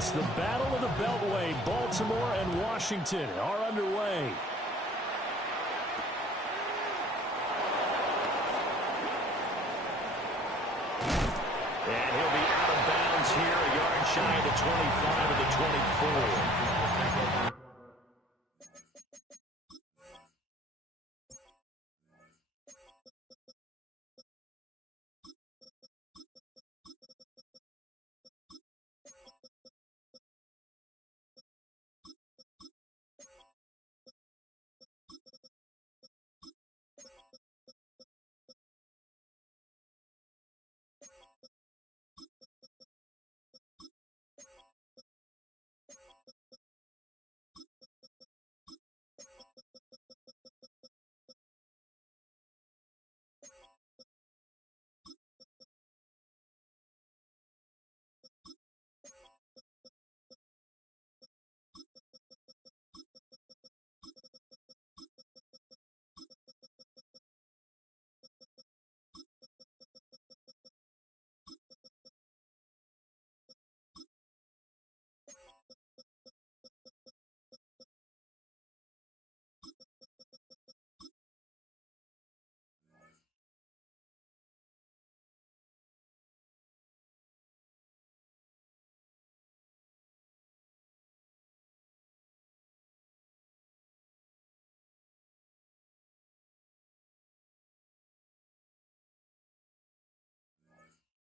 this. The Battle of the Beltway, Baltimore and Washington are underway. And he'll be out of bounds here, a yard shy of the 25 of the 24.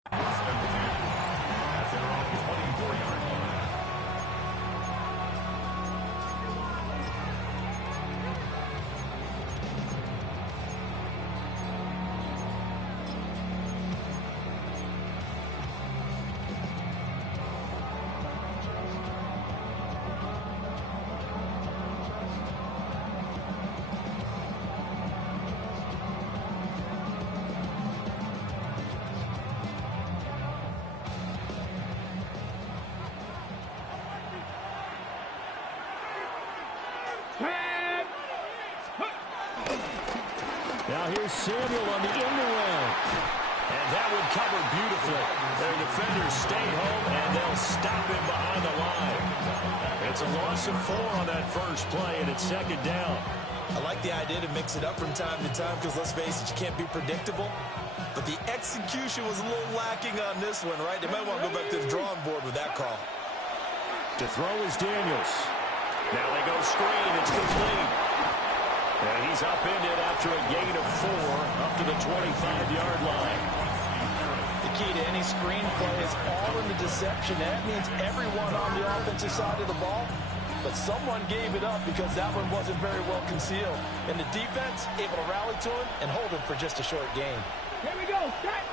At their own 24-yard line. Now here's Samuel on the end around. And that one covered beautifully. Their defenders stay home, and they'll stop him behind the line. It's a loss of 4 on that first play, and it's second down. I like the idea to mix it up from time to time because, let's face it, you can't be predictable. But the execution was a little lacking on this one, right? They might want to go back to the drawing board with that call. To throw is Daniels. Now they go screen. It's complete. And he's upended after a gain of 4 up to the 25-yard line. The key to any screen play is all in the deception. That means everyone on the offensive side of the ball. But someone gave it up because that one wasn't very well concealed. And the defense able to rally to him and hold him for just a short gain. Here we go. Set.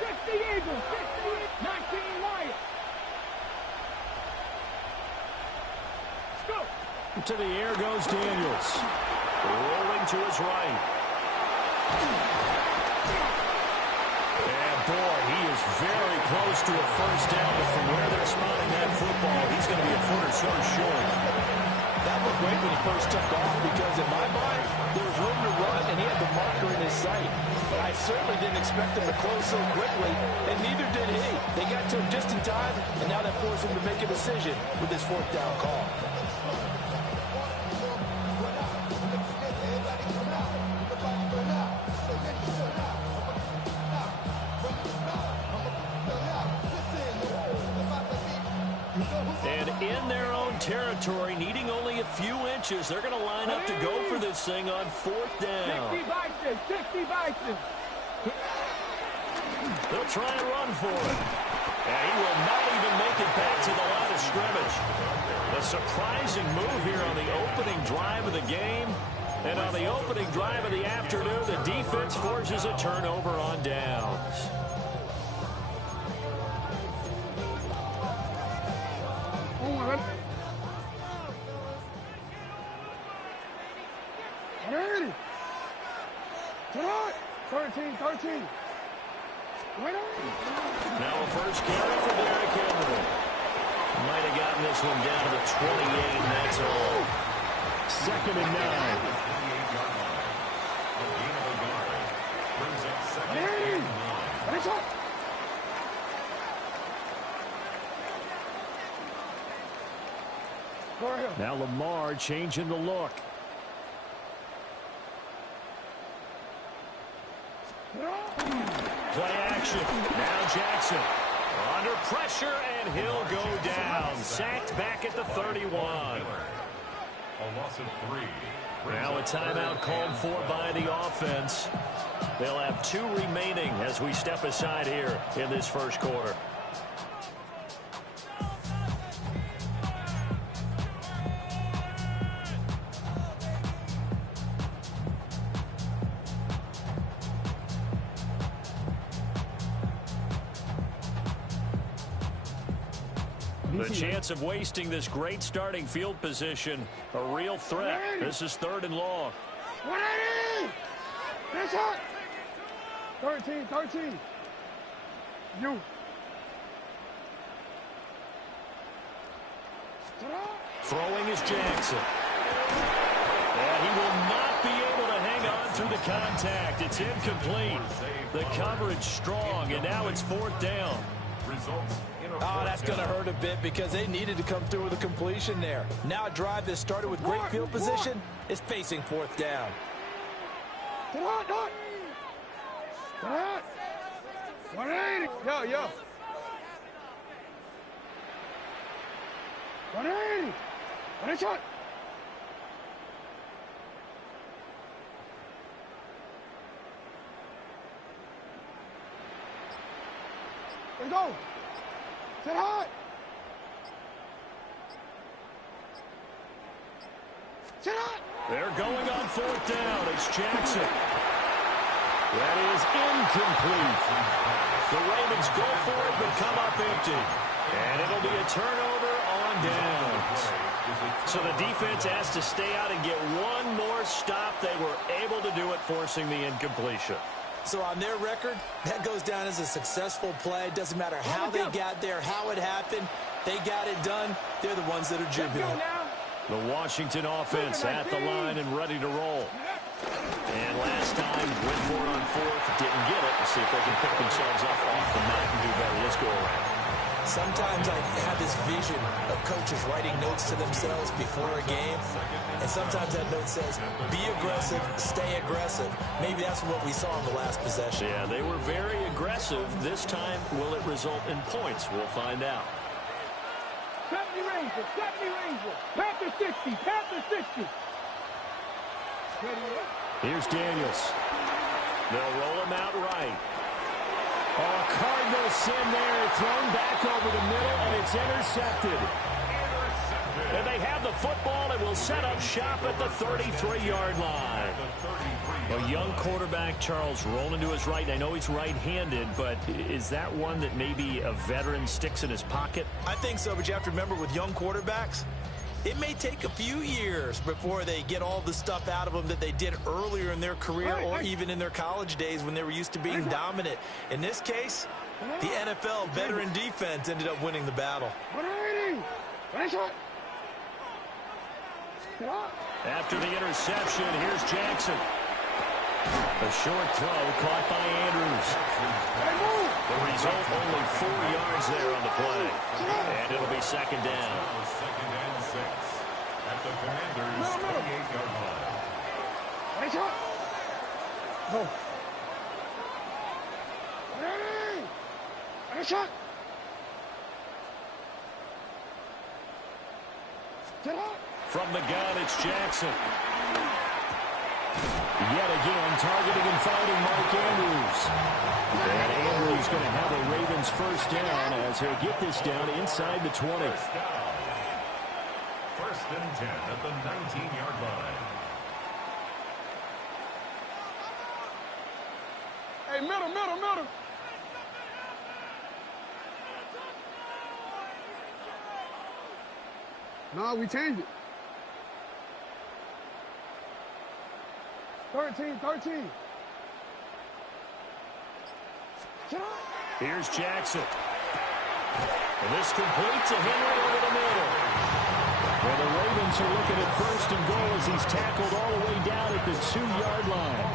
60 Eagles. 60, 19 Lions. Let's go. To the air goes Daniels. Rolling to his right. And boy, he is very close to a first down, but from where they're spotting that football, he's going to be a foot or so short. That looked great when he first took off because in my mind, there was room to run and he had the marker in his sight. But I certainly didn't expect him to close so quickly, and neither did he. They got to him just in time, and now that forced him to make a decision with this fourth down call. And in their own territory, needing only a few inches, they're going to line up to go for this thing on fourth down. 60 Vikings, 60 Vikings. They'll try and run for it. And he will not even make it back to the line of scrimmage. A surprising move here on the opening drive of the game. And on the opening drive of the afternoon, the defense forces a turnover on downs. Ready. 13. Now a first carry for Derrick Henry. Might have gotten this one down to the 28, and that's all. 2nd and 9. Now Lamar changing the look. Play action. Now Jackson. Under pressure, and he'll go down. Sacked back at the 31. A loss of 3. Now a timeout called for by the offense. They'll have 2 remaining as we step aside here in this first quarter. The chance of wasting this great starting field position, a real threat. This is 3rd and long. 180! That's hot! 13. You. Throwing is Jackson. And he will not be able to hang on through the contact. It's incomplete. The coverage strong, and now it's 4th down. Oh, that's going to hurt a bit because they needed to come through with a completion there. Now a drive that started with great field position is facing 4th down. Hot. 180. Yo. 180. What is shot? Let's go. Sit hot. Sit hot. They're going on 4th down. It's Jackson. That is incomplete. The Ravens go for it but come up empty. And it'll be a turnover on downs. So the defense has to stay out and get one more stop. They were able to do it, forcing the incompletion. So on their record, that goes down as a successful play. It doesn't matter how they got there, how it happened. They got it done. They're the ones that are jubilant. The Washington offense at the line and ready to roll. And last time, went for it on 4th, didn't get it. Let's see if they can pick themselves up off the mat and do better this go around. Sometimes I have this vision of coaches writing notes to themselves before a game, and sometimes that note says, be aggressive, stay aggressive. Maybe that's what we saw in the last possession. Yeah, they were very aggressive. This time, will it result in points? We'll find out. 70 Rangers. Panther 60. Here's Daniels. They'll roll him out right. Oh, Cardinal sin there, thrown back over the middle, and it's intercepted. And they have the football and will set up shop at the 33-yard line. A young quarterback, Charles, rolling to his right. I know he's right-handed, but is that one that maybe a veteran sticks in his pocket? I think so, but you have to remember with young quarterbacks, it may take a few years before they get all the stuff out of them that they did earlier in their career or even in their college days when they were used to being dominant. In this case, the NFL veteran defense ended up winning the battle. After the interception, here's Jackson. A short throw caught by Andrews. The result, only 4 yards there on the play. And it'll be 2nd down. At the Commanders' 28-yard line. Go. Shot. From the gun, it's Jackson. Yet again, targeting and finding Mark Andrews. And Andrews going to have a Ravens 1st down as he'll get this down inside the 20. 1st and 10 at the 19-yard line. Hey, middle. No, we changed it. 13. Here's Jackson. And this completes a Henry over the middle. Well, the Ravens are looking at 1st and goal as he's tackled all the way down at the 2-yard line.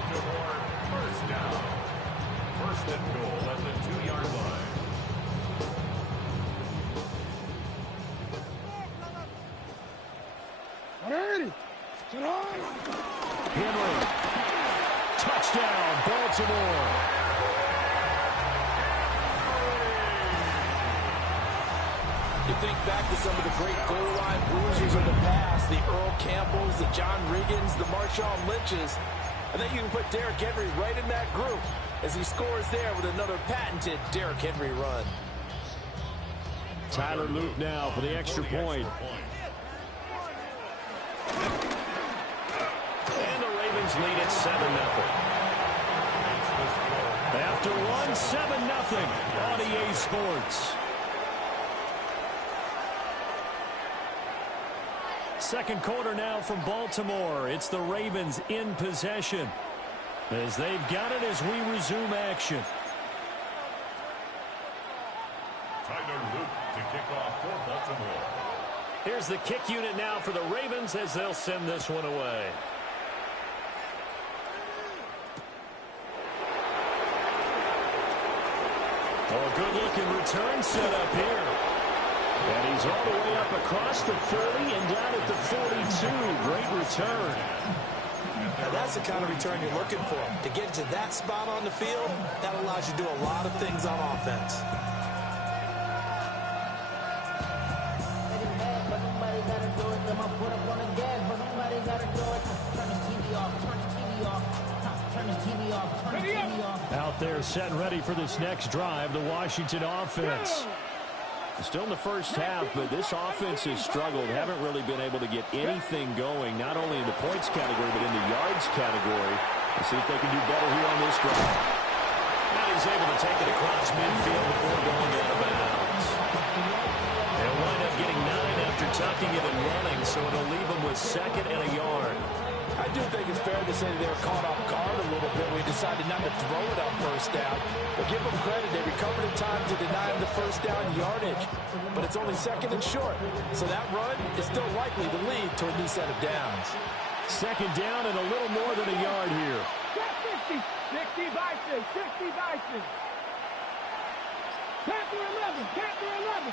1st down. 1st and goal at the 2-yard line. Henry. Touchdown, Baltimore. You think back to some of the great goal line bruisers of the past, the Earl Campbells, the John Riggins, the Marshawn Lynches. I think you can put Derrick Henry right in that group as he scores there with another patented Derrick Henry run. Tyler Luke now for the extra point. And the Ravens lead at 7-0. After one, 7-0 on EA Sports. Second quarter now from Baltimore. It's the Ravens in possession as they've got it as we resume action. Tyler Luke to kick off for Baltimore. Here's the kick unit now for the Ravens as they'll send this one away. Oh, good-looking return set up here. And he's all the way up across the 40 and down at the 42. Great return. Now that's the kind of return you're looking for. To get to that spot on the field, that allows you to do a lot of things on offense. Out there set and ready for this next drive, the Washington offense. Still in the first half, but this offense has struggled. Haven't really been able to get anything going, not only in the points category, but in the yards category. Let's see if they can do better here on this drive. Now he's able to take it across midfield before going out of bounds. They'll wind up getting 9 after tucking it and running, so it'll leave them with 2nd and a yard. I do think it's fair to say that they were caught off guard a little bit. We decided not to throw it on first down. But give them credit. They recovered in time to deny him the first down yardage. But it's only 2nd and short. So that run is still likely to lead to a new set of downs. 2nd down and a little more than a yard here. 60 Bison, 60 Bison. Panther 11, Panther 11.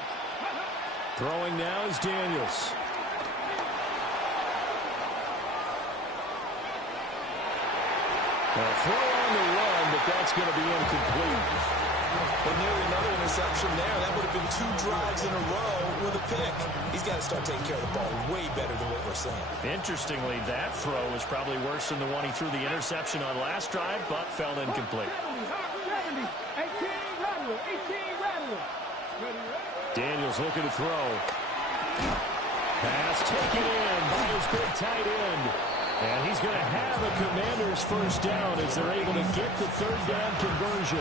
Throwing now is Daniels. A throw on the run, but that's going to be incomplete. But nearly another interception there. That would have been 2 drives in a row with a pick. He's got to start taking care of the ball way better than what we're saying. Interestingly, that throw was probably worse than the one he threw the interception on last drive, but fell incomplete. 70, 18 Rattler, 18 Rattler. Daniels looking to throw. Pass taken in by his big tight end. And he's going to have a Commander's first down as they're able to get the 3rd down conversion.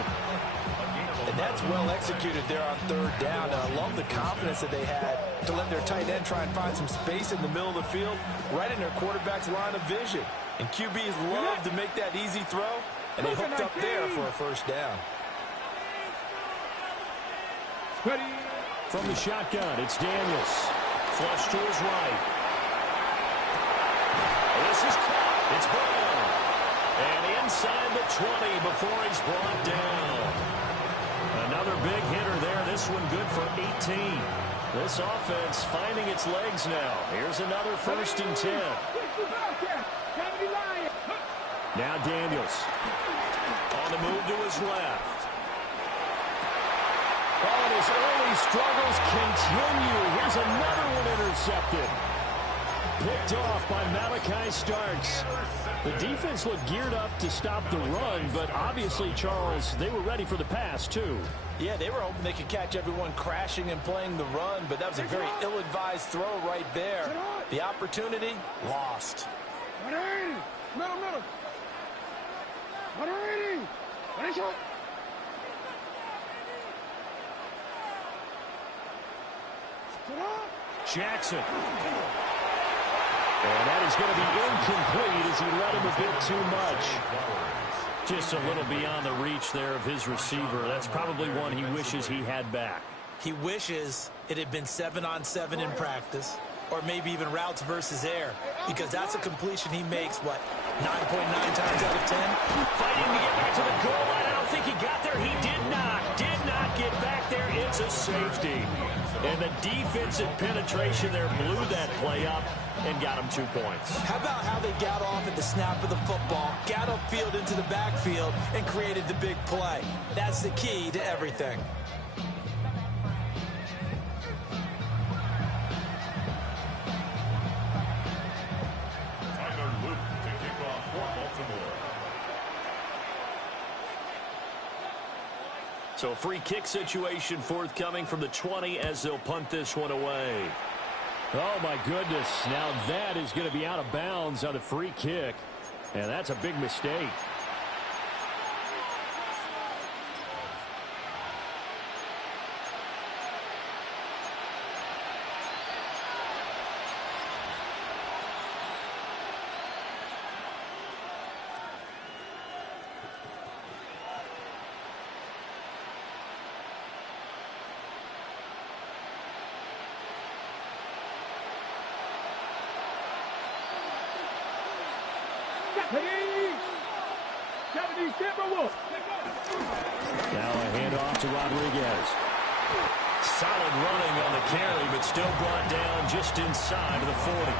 And that's well executed there on 3rd down. And I love the confidence that they had to let their tight end try and find some space in the middle of the field, right in their quarterback's line of vision. And QBs love to make that easy throw, and they hooked up there for a first down. From the shotgun, it's Daniels. Flush to his right. This is caught. It's Brown. And inside the 20 before he's brought down. Another big hitter there. This one good for 18. This offense finding its legs now. Here's another 1st and 10. Now Daniels. On the move to his left. Oh, and his early struggles continue. Here's another one intercepted. Picked off by Malachi Starks. The defense looked geared up to stop the run, but obviously, Charles, they were ready for the pass, too. Yeah, they were hoping they could catch everyone crashing and playing the run, but that was a very ill-advised throw right there. The opportunity, lost. 180. Middle. 180. Finish up. Jackson. And that is going to be incomplete as he let him a bit too much. Just a little beyond the reach there of his receiver. That's probably one he wishes he had back. He wishes it had been 7-on-7 in practice, or maybe even routes versus air, because that's a completion he makes, what, 9.9 times out of 10? Fighting to get back to the goal line. I don't think he got there. He did not get back there. It's a safety. And the defensive penetration there blew that play up and got him 2 points. How about how they got off at the snap of the football, got upfield into the backfield, and created the big play? That's the key to everything. Tyler Luke to kick off for Baltimore. So a free kick situation forthcoming from the 20 as they'll punt this one away. Oh, my goodness. Now that is going to be out of bounds on the free kick. And that's a big mistake. Now a handoff to Rodriguez. Solid running on the carry, but still brought down just inside of the 40.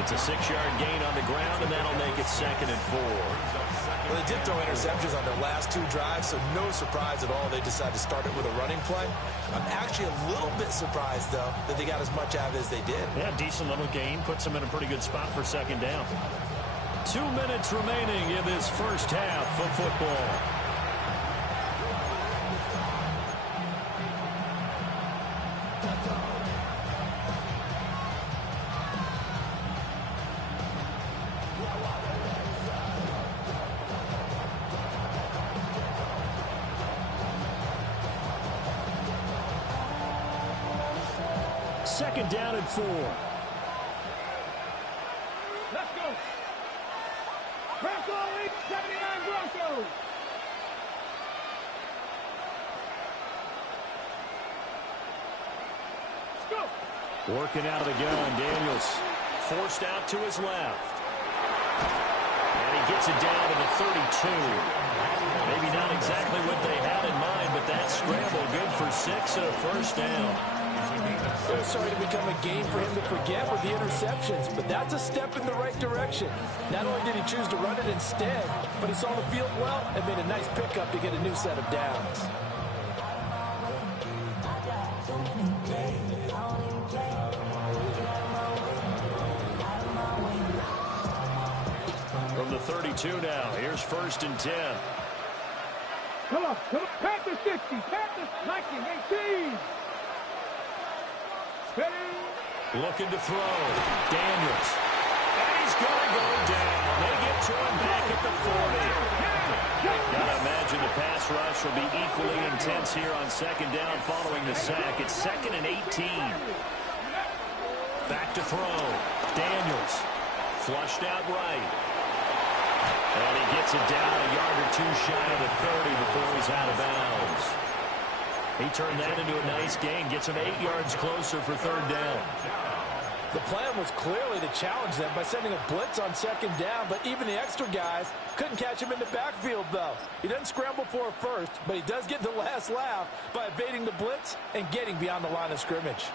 It's a 6-yard gain on the ground, and that'll make it 2nd and 4. Well, they did throw interceptions on their last 2 drives, so no surprise at all they decided to start it with a running play. I'm actually a little bit surprised, though, that they got as much out of it as they did. Yeah, decent little gain. Puts them in a pretty good spot for 2nd down. 2 minutes remaining in this first half of football. Second down and 4. Let's go. Bronco 79 Broncos. Let's go. Working out of the gun, Daniels forced out to his left. And he gets it down to the 32. Maybe not exactly what they had in mind, but that scramble good for 6 and a first down. It was starting to become a game for him to forget with the interceptions, but that's a step in the right direction. Not only did he choose to run it instead, but he saw the field well and made a nice pickup to get a new set of downs. From the 32 now, here's 1st and 10. Come on. Panthers 60. Panthers 19, 18. Looking to throw. Daniels. And he's going to go down. They get to him back at the 40. Gotta imagine the pass rush will be equally intense here on 2nd down following the sack. It's 2nd and 18. Back to throw. Daniels. Flushed out right. And he gets it down a yard or 2 shy of the 30 before he's out of bounds. He turned that into a nice gain. Gets him 8 yards closer for 3rd down. The plan was clearly to challenge them by sending a blitz on 2nd down, but even the extra guys couldn't catch him in the backfield, though. He doesn't scramble for a first, but he does get the last laugh by evading the blitz and getting beyond the line of scrimmage.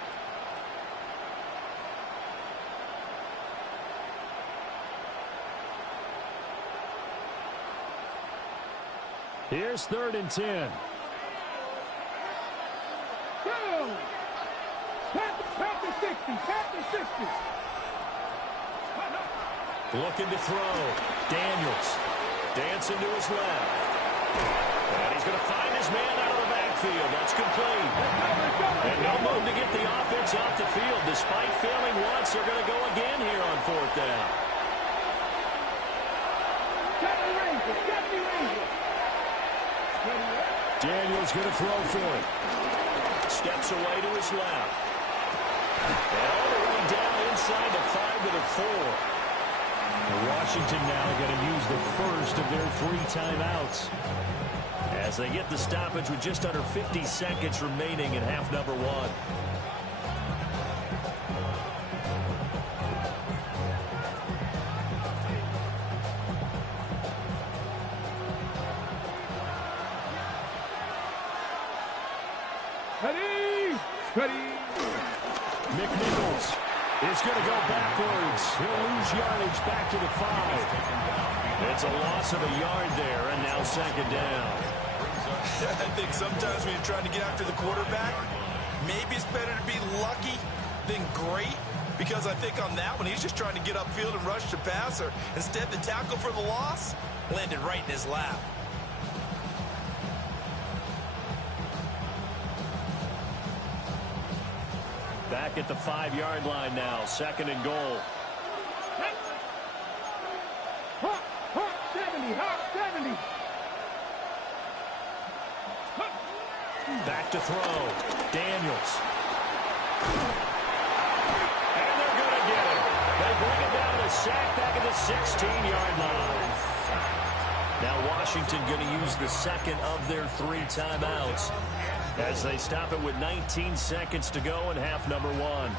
Here's 3rd and 10. Panthers 60. Panthers 60. Looking to throw. Daniels. Dancing to his left. And he's going to find his man out of the backfield. That's complete. And no move to get the offense off the field. Despite failing once, they're going to go again here on 4th down. 70 Rangers. Daniels going to throw for it. Steps away to his left. And all the way down inside the 5 to the 4. Washington now going to use the first of their 3 timeouts. As they get the stoppage with just under 50 seconds remaining in half number 1. Ready? McNichols is going to go backwards. He'll lose yardage back to the 5. It's a loss of a yard there, and now second down. I think sometimes when you're trying to get after the quarterback, maybe it's better to be lucky than great, because I think on that one, he's just trying to get upfield and rush the passer. Instead, the tackle for the loss landed right in his lap. Back at the 5-yard line now, second and goal. 70. Back to throw. Daniels. And they're going to get it. They bring it down to the sack back at the 16-yard line. Now Washington going to use the second of their 3 timeouts as they stop it with 19 seconds to go in half number 1.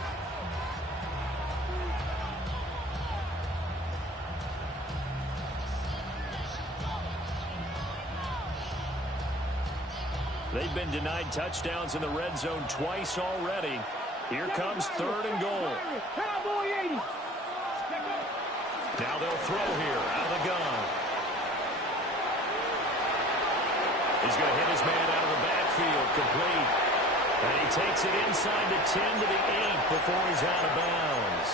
They've been denied touchdowns in the red zone twice already. Here comes third and goal. Cowboy 80. Now they'll throw here out of the gun. He's going to hit his man out of the backfield, complete. And he takes it inside the 10 to the 8 before he's out of bounds.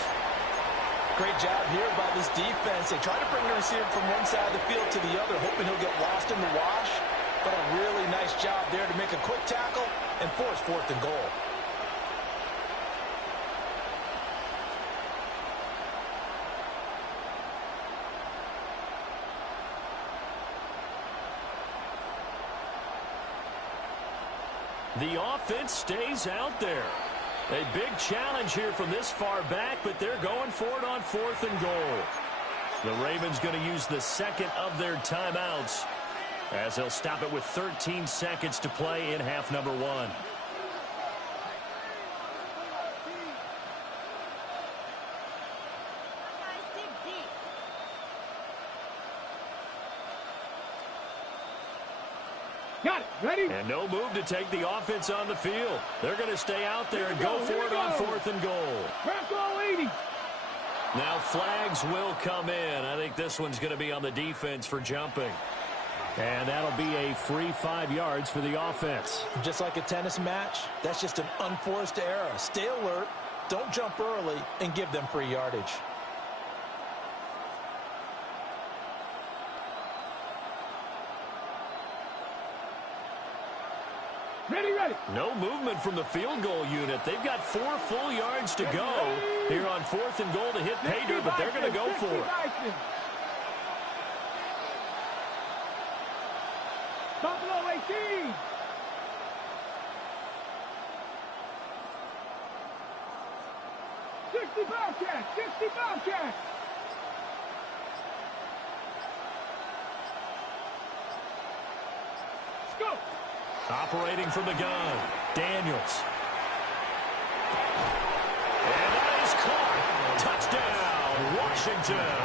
Great job here by this defense. They try to bring the receiver from one side of the field to the other, hoping he'll get lost in the wash. But a really nice job there to make a quick tackle and force fourth and goal. The offense stays out there. A big challenge here from this far back, but they're going for it on fourth and goal. The Ravens going to use the second of their timeouts as they'll stop it with 13 seconds to play in half number 1. Got it. Ready? And no move to take the offense on the field. They're going to stay out there and go for it on fourth and goal. Bronco 80. Now flags will come in. I think this one's going to be on the defense for jumping. And that'll be a free 5 yards for the offense. Just like a tennis match, that's just an unforced error. Stay alert, don't jump early, and give them free yardage. Ready. No movement from the field goal unit. They've got 4 full yards to go here on fourth and goal to hit pay dirt, but they're going to go for it. Buffalo 18. Sixty Bobcat. Let's go. Operating from the gun, Daniels. And that is caught. Touchdown, Washington.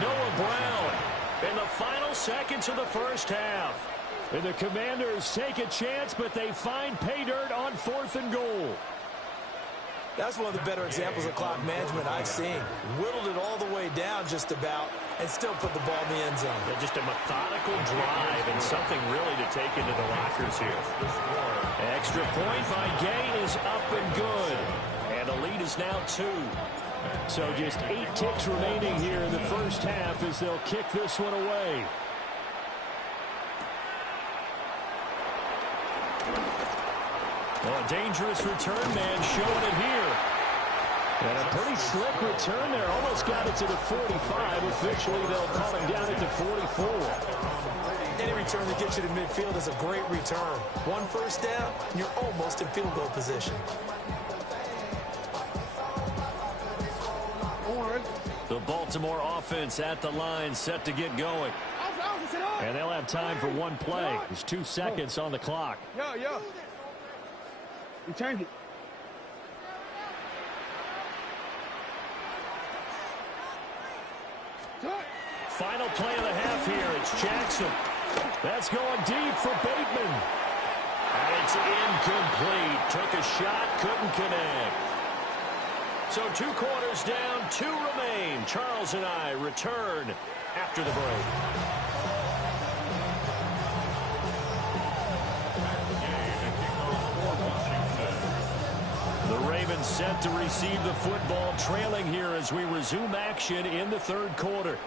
Noah Brown in the final seconds of the first half. And the Commanders take a chance, but they find pay dirt on fourth and goal. That's one of the better examples of clock management I've seen. Whittled it all the way down just about and still put the ball in the end zone. Yeah, just a methodical drive and something really to take into the lockers here. Extra point by Gay is up and good. And the lead is now 2. So just 8 ticks remaining here in the first half as they'll kick this one away. Well, a dangerous return man showing it here. And a pretty slick return there. Almost got it to the 45. Officially, they'll call him down at the 44. Any return that gets you to midfield is a great return. 1 first down, and you're almost in field goal position. The Baltimore offense at the line, set to get going. And they'll have time for 1 play. There's 2 seconds on the clock. Yo. Return it. Final play of the half here. It's Jackson. That's going deep for Bateman. And it's incomplete. Took a shot, couldn't connect. So 2 quarters down, 2 remain. Charles and I return after the break. The Ravens set to receive the football, trailing here as we resume action in the 3rd quarter.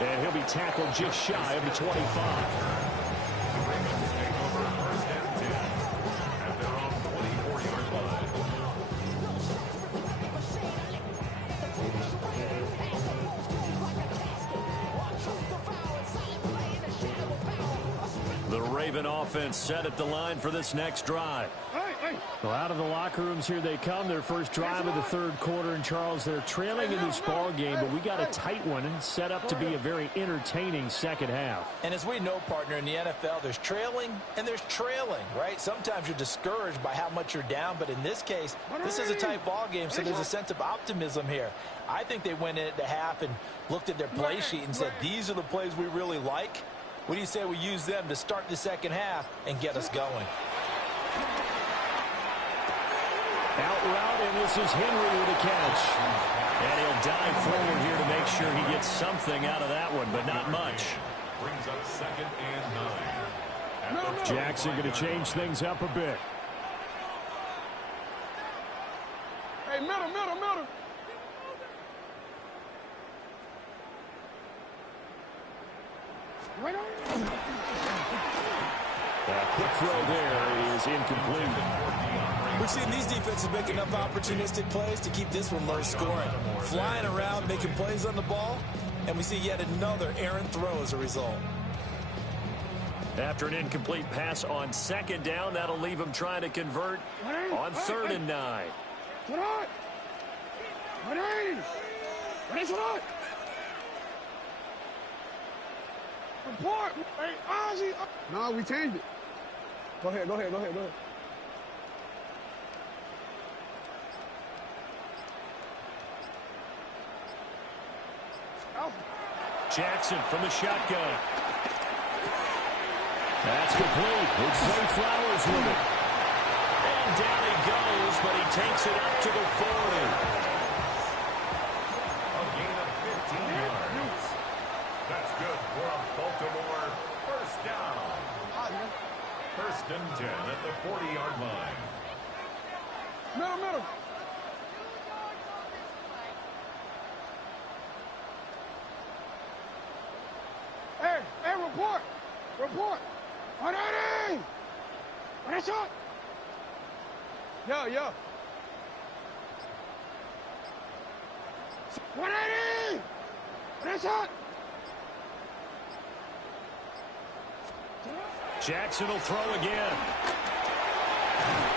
And he'll be tackled just shy of the 25. The Ravens take over 1st and 10 at their own 24-yard line. The Raven offense set at the line for this next drive. Well, out of the locker rooms here they come. Their first drive of the 3rd quarter. And, Charles, they're trailing in this ball game, but we got a tight one and set up to be a very entertaining 2nd half. And as we know, partner, in the NFL, there's trailing and there's trailing, right? Sometimes you're discouraged by how much you're down, but in this case, this is a tight ball game, so there's a sense of optimism here. I think they went into half and looked at their play sheet and said, these are the plays we really like. What do you say we use them to start the 2nd half and get us going? Out route, and this is Henry with a catch. And he'll dive forward here to make sure he gets something out of that one, but not much. Brings up 2nd and 9. Jackson going to change things up a bit. Hey, middle. Right on. Quick throw there is incomplete. We've seen these defenses make enough opportunistic plays to keep this one low scoring. Flying around, making plays on the ball, and we see yet another errant throw as a result. After an incomplete pass on 2nd down, that'll leave him trying to convert on 3rd and 9. Report. Hey, Ozzy. No, we changed it. Go ahead. Jackson from the shotgun. That's complete. It's Zay Flowers with it. And down he goes, but he takes it up to the 40. A gain of 15 yards. That's good for a Baltimore 1st down. 1st and 10 at the 40-yard line. Middle. Hey, report. On 80. On that shot. Yeah. 180. On that shot. Jackson will throw again.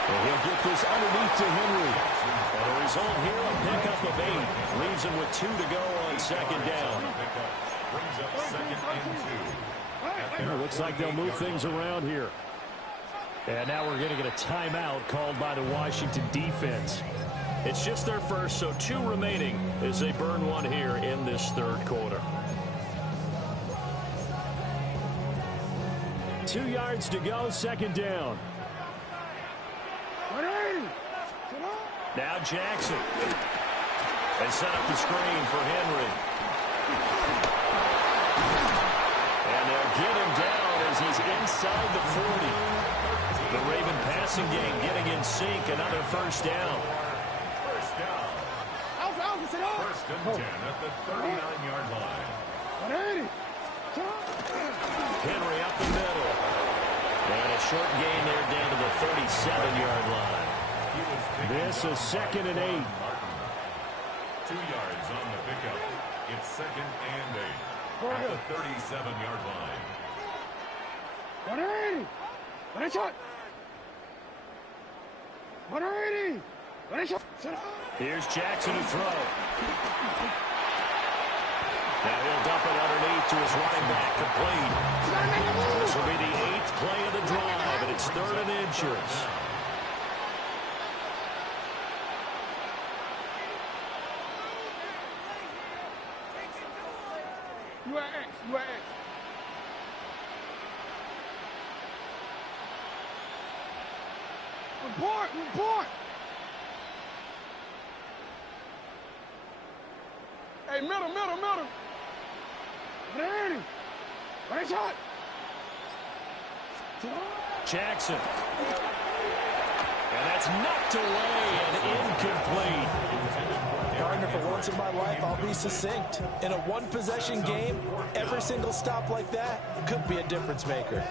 And he'll get this underneath to Henry. And the result here, a pickup of 8. Leaves him with 2 to go on 2nd down. Brings up 2nd and 2. It looks like they'll move things around here. And now we're going to get a timeout called by the Washington defense. It's just their first, so 2 remaining as they burn one here in this 3rd quarter. 2 yards to go, 2nd down. Now Jackson. They set up the screen for Henry. And they'll get him down as he's inside the 40. The Raven passing game getting in sync. Another 1st down. 1st down. 1st and 10 at the 39-yard line. Henry up the middle. And a short gain there down to the 37-yard line. This is 2nd and 8. 2 yards on the pickup. It's 2nd and 8 at the 37-yard line. 180. On that shot. 180. On that shot. Here's Jackson to throw. Now he'll dump it underneath to his running back, complete. This will be the 8th play of the drive, and it's 3rd and inches. You at X. Report, report. Hey, middle, middle, middle. Ready. Right shot. Jackson. And that's knocked away and incomplete. Gardner, for once in my life, I'll be succinct. In a one-possession game, every single stop like that could be a difference maker.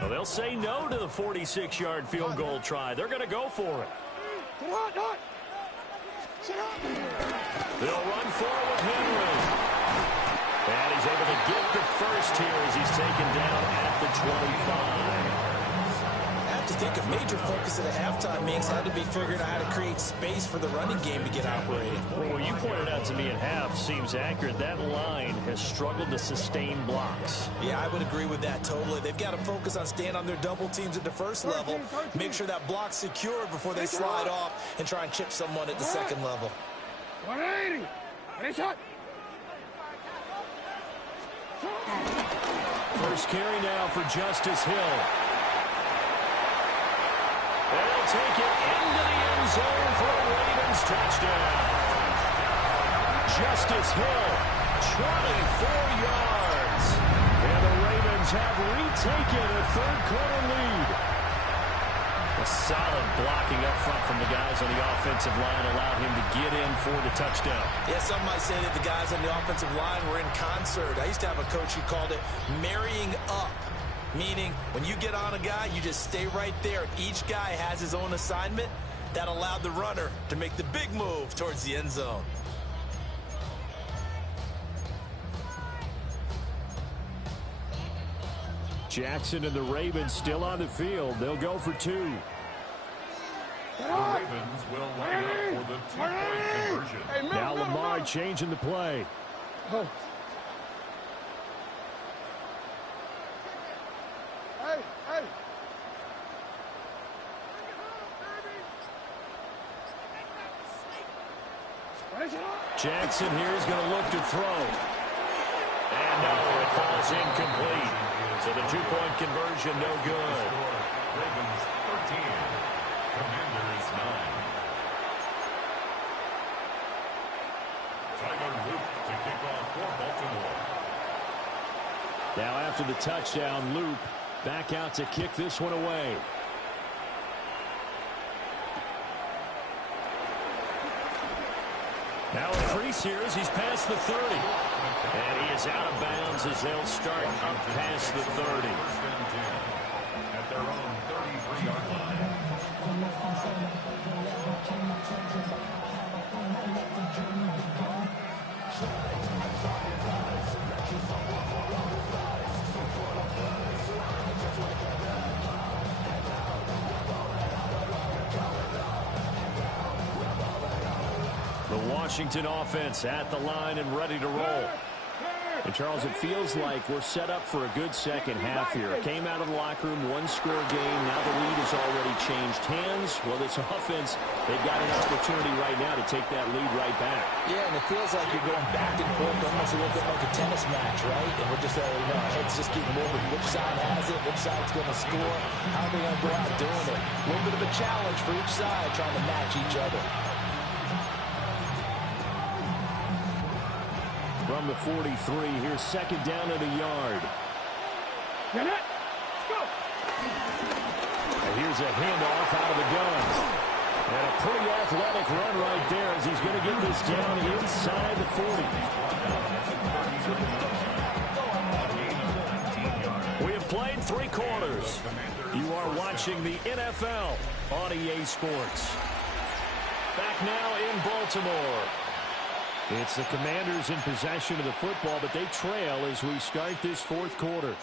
Well, they'll say no to the 46-yard field goal try. They're going to go for it. They'll run for it with Henry. And he's able to get the first here as he's taken down at the 25. I have to think a major focus of the halftime meetings had to be figuring out how to create space for the running game to get operating. Well, what you pointed out to me at half seems accurate. That line has struggled to sustain blocks. Yeah, I would agree with that totally. They've got to focus on staying on their double teams at the first level, make sure that block's secured before they slide off and try and chip someone at the second level. 180. Ready shot. First carry now for Justice Hill. They'll take it into the end zone for a Ravens touchdown. Justice Hill, 24 yards. And the Ravens have retaken a third-quarter lead. A solid blocking up front from the guys on the offensive line allowed him to get in for the touchdown. Yeah, some might say that the guys on the offensive line were in concert. I used to have a coach who called it marrying up, meaning when you get on a guy, you just stay right there. Each guy has his own assignment. That allowed the runner to make the big move towards the end zone. Jackson and the Ravens still on the field. They'll go for two. The Ravens will line up for the two-point conversion. Now Lamar changing the play. Oh. Hey, hey. Jackson here is going to look to throw. And no, it falls incomplete. So the two-point conversion, no good. Ravens 13, Commanders 9. Tyler Luke to kick off for Baltimore. Now after the touchdown, Loop back out to kick this one away. Now a crease here as he's past the 30. And he is out of bounds as they'll start up past the 30. First and 10 at their own 33-yard line. The Washington offense at the line and ready to roll. And, Charles, it feels like we're set up for a good second half here. Came out of the locker room, one-score game. Now the lead has already changed hands. Well, this offense, they've got an opportunity right now to take that lead right back. Yeah, and it feels like you're going back and forth almost a little bit like a tennis match, right? And we're just, our heads just keep moving. Which side has it? Which side's going to score? How are they going to go out doing it? A little bit of a challenge for each side trying to match each other. From the 43, here's second down at a yard. Get it. Go. And here's a handoff out of the gun. And a pretty athletic run right there as he's going to get this down inside the 40. We have played 3 quarters. You are watching the NFL on EA Sports. Back now in Baltimore. It's the Commanders in possession of the football, but they trail as we start this fourth quarter.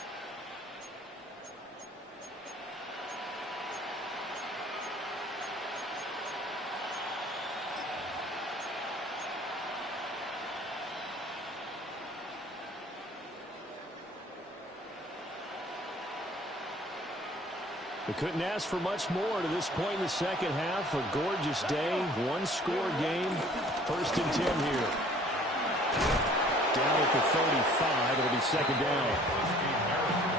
We couldn't ask for much more to this point in the second half. A gorgeous day, one-score game. 1st and 10 here. Down at the 35, it'll be second down.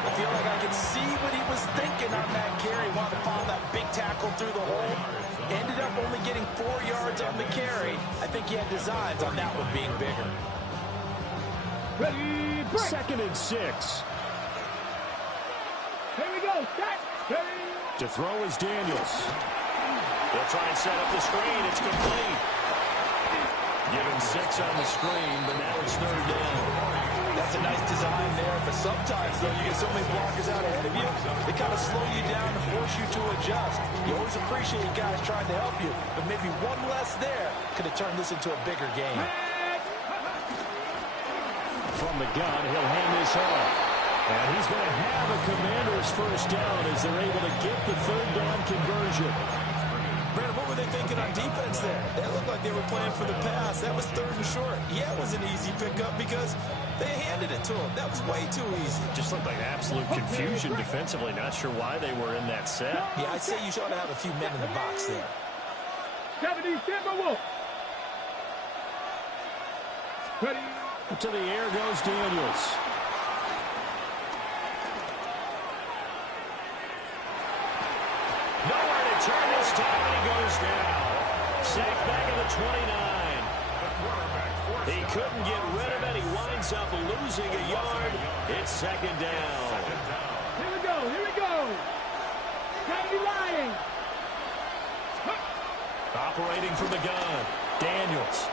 I feel like I can see what he was thinking on that carry. Wanted to follow that big tackle through the hole. Ended up only getting 4 yards on the carry. I think he had designs on that one being bigger. Ready, break. 2nd and 6. Here we go. Set. Ready. To throw is Daniels. They'll try and set up the screen. It's complete. Given 6 on the screen, but now it's 3rd down. That's a nice design there, but sometimes, though, you get so many blockers out ahead of you, they kind of slow you down and force you to adjust. You always appreciate guys trying to help you, but maybe one less there could have turned this into a bigger game. From the gun, he'll hand this off. And he's going to have a Commander's 1st down as they're able to get the 3rd down conversion. Brandon, what were they thinking on defense there? They looked like they were playing for the pass. That was 3rd and short. Yeah, it was an easy pickup because they handed it to him. That was way too easy. Just looked like absolute confusion defensively. Not sure why they were in that set. Yeah, I'd say you should have a few men in the box there. 70 Timberwolves. Ready. To the air goes Daniels. Nowhere to turn this time, and he goes down. Sacked back at the 29. He couldn't get rid of it. He winds up losing a yard. It's 2nd down. Here we go. Here we go. Can't be lying. Operating from the gun. Daniels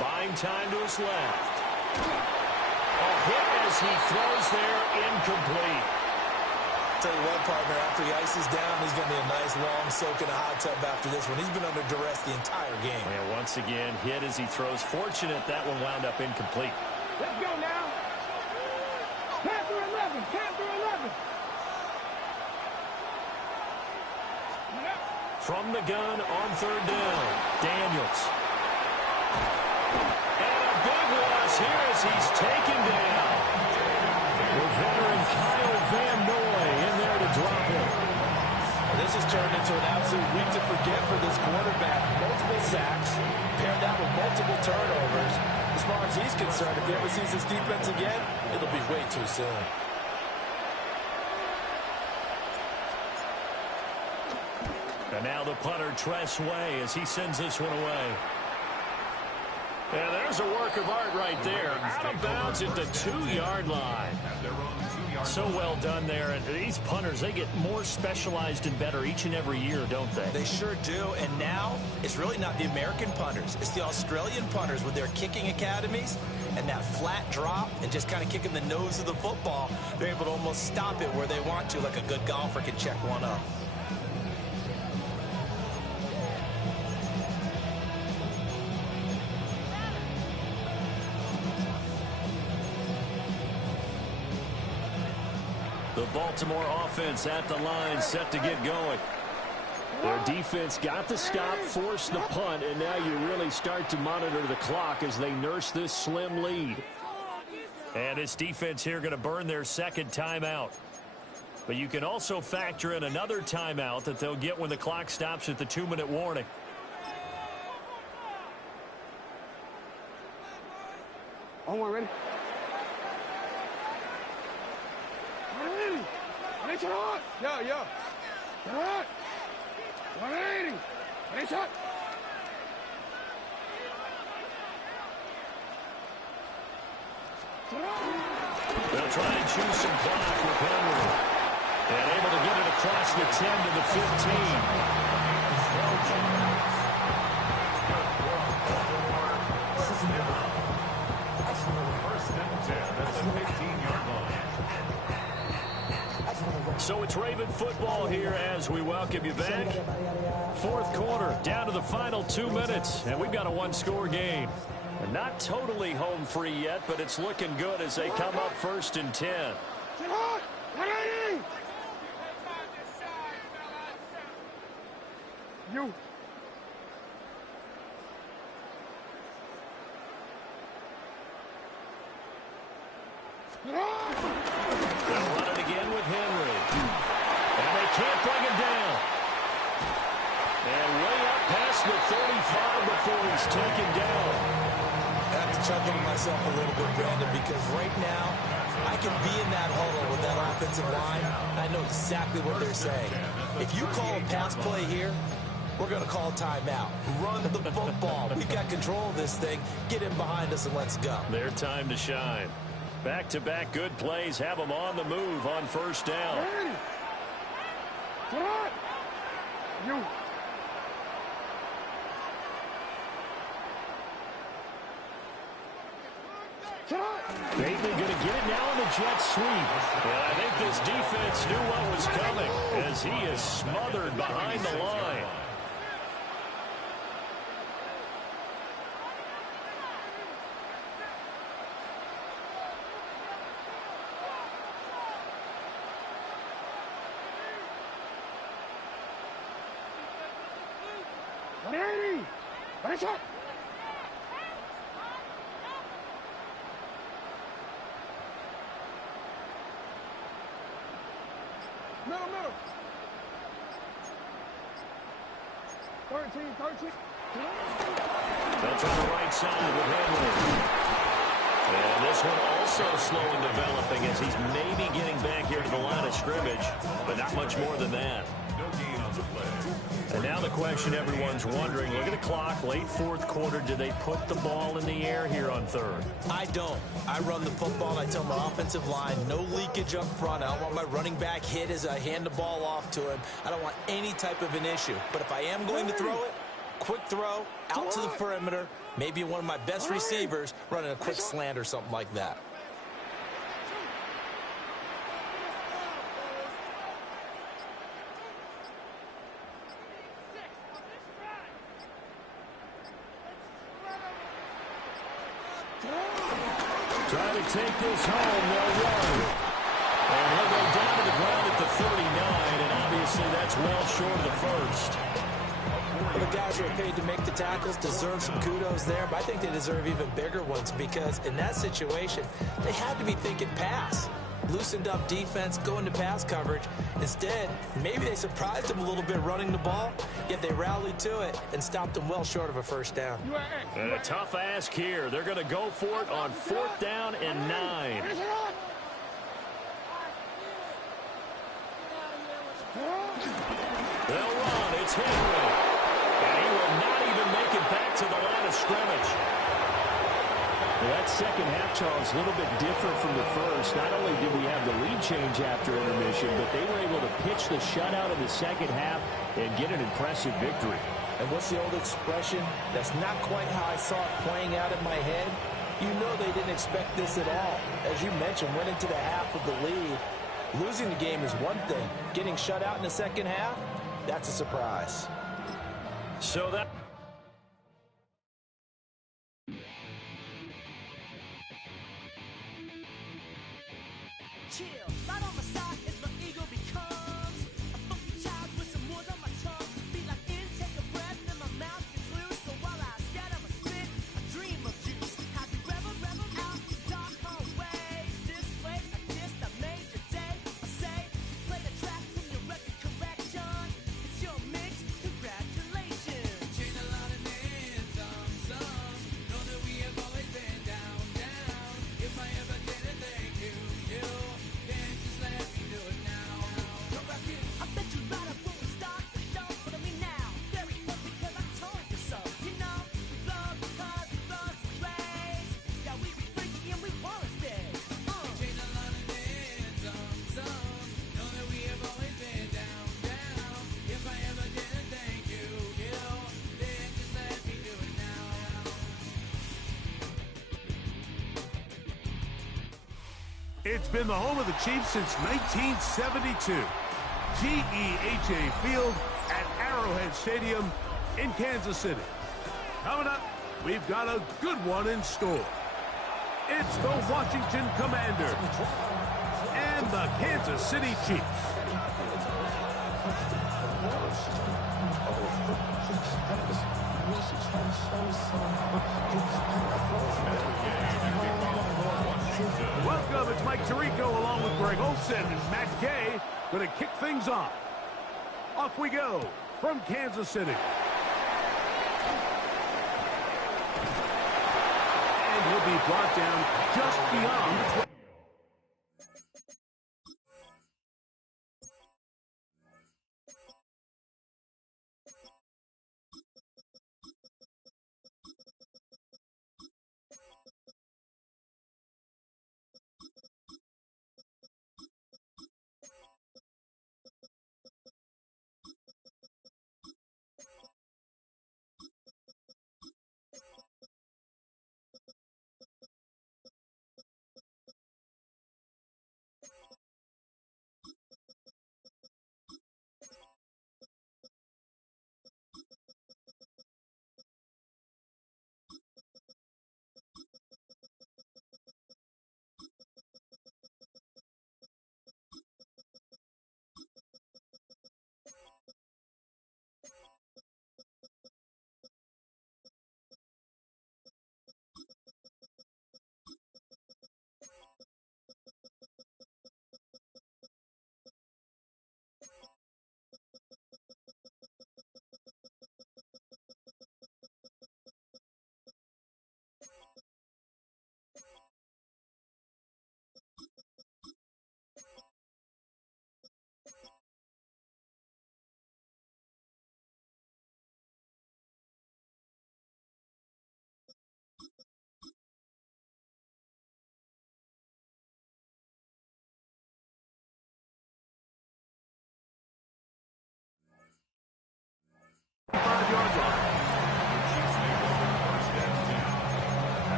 buying time to his left. A hit as he throws there, incomplete. Tell you what, partner, after he ices down, he's going to be a nice long soak in a hot tub after this one. He's been under duress the entire game. And once again, hit as he throws. Fortunate that one wound up incomplete. Let's go now. Panther 11. Panther 11. From the gun on 3rd down, Daniels. And a big loss here as he's taken down. The veteran Kyle Van Noy in there to drop him. Well, this has turned into an absolute week to forget for this quarterback. Multiple sacks, paired that with multiple turnovers. As far as he's concerned, if he ever sees this defense again, it'll be way too soon. And now the punter, Tress Way, as he sends this one away. And there's a work of art right there. Out of bounds at the 2-yard line. So well done there. And these punters, they get more specialized and better each and every year, don't they? They sure do. And now it's really not the American punters. It's the Australian punters with their kicking academies and that flat drop and just kind of kicking the nose of the football. They're able to almost stop it where they want to, like a good golfer can check one up. The Baltimore offense at the line, set to get going. Their defense got the stop, forced the punt, and now you really start to monitor the clock as they nurse this slim lead. And this defense here going to burn their 2nd timeout. But you can also factor in another timeout that they'll get when the clock stops at the 2-minute warning. On one, ready? Ready, shot! Yeah, yeah. Shot! 180! Ready, shot! They'll try and choose some clock with Henry. And able to get it across the 10 to the 15. So it's Raven football here as we welcome you back. 4th quarter, down to the final 2 minutes, and we've got a 1-score game. And not totally home free yet, but it's looking good as they come up 1st and 10. You. They'll run it again with Henry. And they can't can't bring him down. And way up past the 35 before he's taken down. I have to chuckle to myself a little bit, Brandon, because right now I can be in that huddle with that offensive line. I know exactly what they're saying. If you call a pass play here, we're going to call timeout. Run the football. We've got control of this thing. Get in behind us and let's go. Their time to shine. Back-to-back good plays have them on the move on first down. You. Bateman going to get it now on the jet sweep. And I think this defense knew what was coming as he is smothered behind the line. Ready. Let's up. Middle. 13. That's on the right side with Henry. And this one also slow in developing as he's maybe getting back here to the line of scrimmage, but not much more than that. No gain on the play. And now the question everyone's wondering, look at the clock, late fourth quarter, do they put the ball in the air here on third? I don't. I run the football, and I tell my offensive line, no leakage up front. I don't want my running back hit as I hand the ball off to him. I don't want any type of an issue. But if I am going to throw it, quick throw, out to the perimeter, maybe one of my best receivers running a quick slant or something like that. Try to take this home, they'll run. And he'll go down to the ground at the 39, and obviously that's well short of the first. Well, the guys who are paid to make the tackles deserve some kudos there, but I think they deserve even bigger ones because in that situation, they had to be thinking pass. Loosened up defense, going to pass coverage. Instead, maybe they surprised them a little bit running the ball, yet they rallied to it and stopped them well short of a first down. And a tough ask here. They're going to go for it on 4th down and 9. They'll run. It's Henry. And he will not even make it back to the line of scrimmage. Well, that second half, Charles, a little bit different from the first. Not only did we have the lead change after intermission, but they were able to pitch the shutout in the second half and get an impressive victory. And what's the old expression? That's not quite how I saw it playing out in my head. You know they didn't expect this at all. As you mentioned, went into the half with the lead. Losing the game is one thing. Getting shut out in the second half, that's a surprise. So that... Chill, right on my side is the eagle becomes a funky child with some words on my tongue. Be like in, take a breath, and my mouth gets loose. So while I scatter my spit, I dream of juice. Happy rebel out the dark hallway. This place I kissed, I made your day. I say, play the track from your record collection. It's your mix, congratulations. Chain a lot of names, some. Know that we have always been down. If I ever did a thank you. I bet you right up when we start the show. But I mean now, very close because I told you so. You know, we love because we run some plays. Yeah, we be freaky and we wanna stay. Change a lot of names, some. Know that we have always been down. If I ever did a thank you, then just let me do it now. It's been the home of the Chiefs since 1972. GEHA Field at Arrowhead Stadium in Kansas City. Coming up, we've got a good one in store. It's the Washington Commanders and the Kansas City Chiefs. Welcome, it's Mike Tirico along with Greg Olsen and Matt Gay going to kick things off. Off we go from Kansas City. And he'll be brought down just beyond the 20.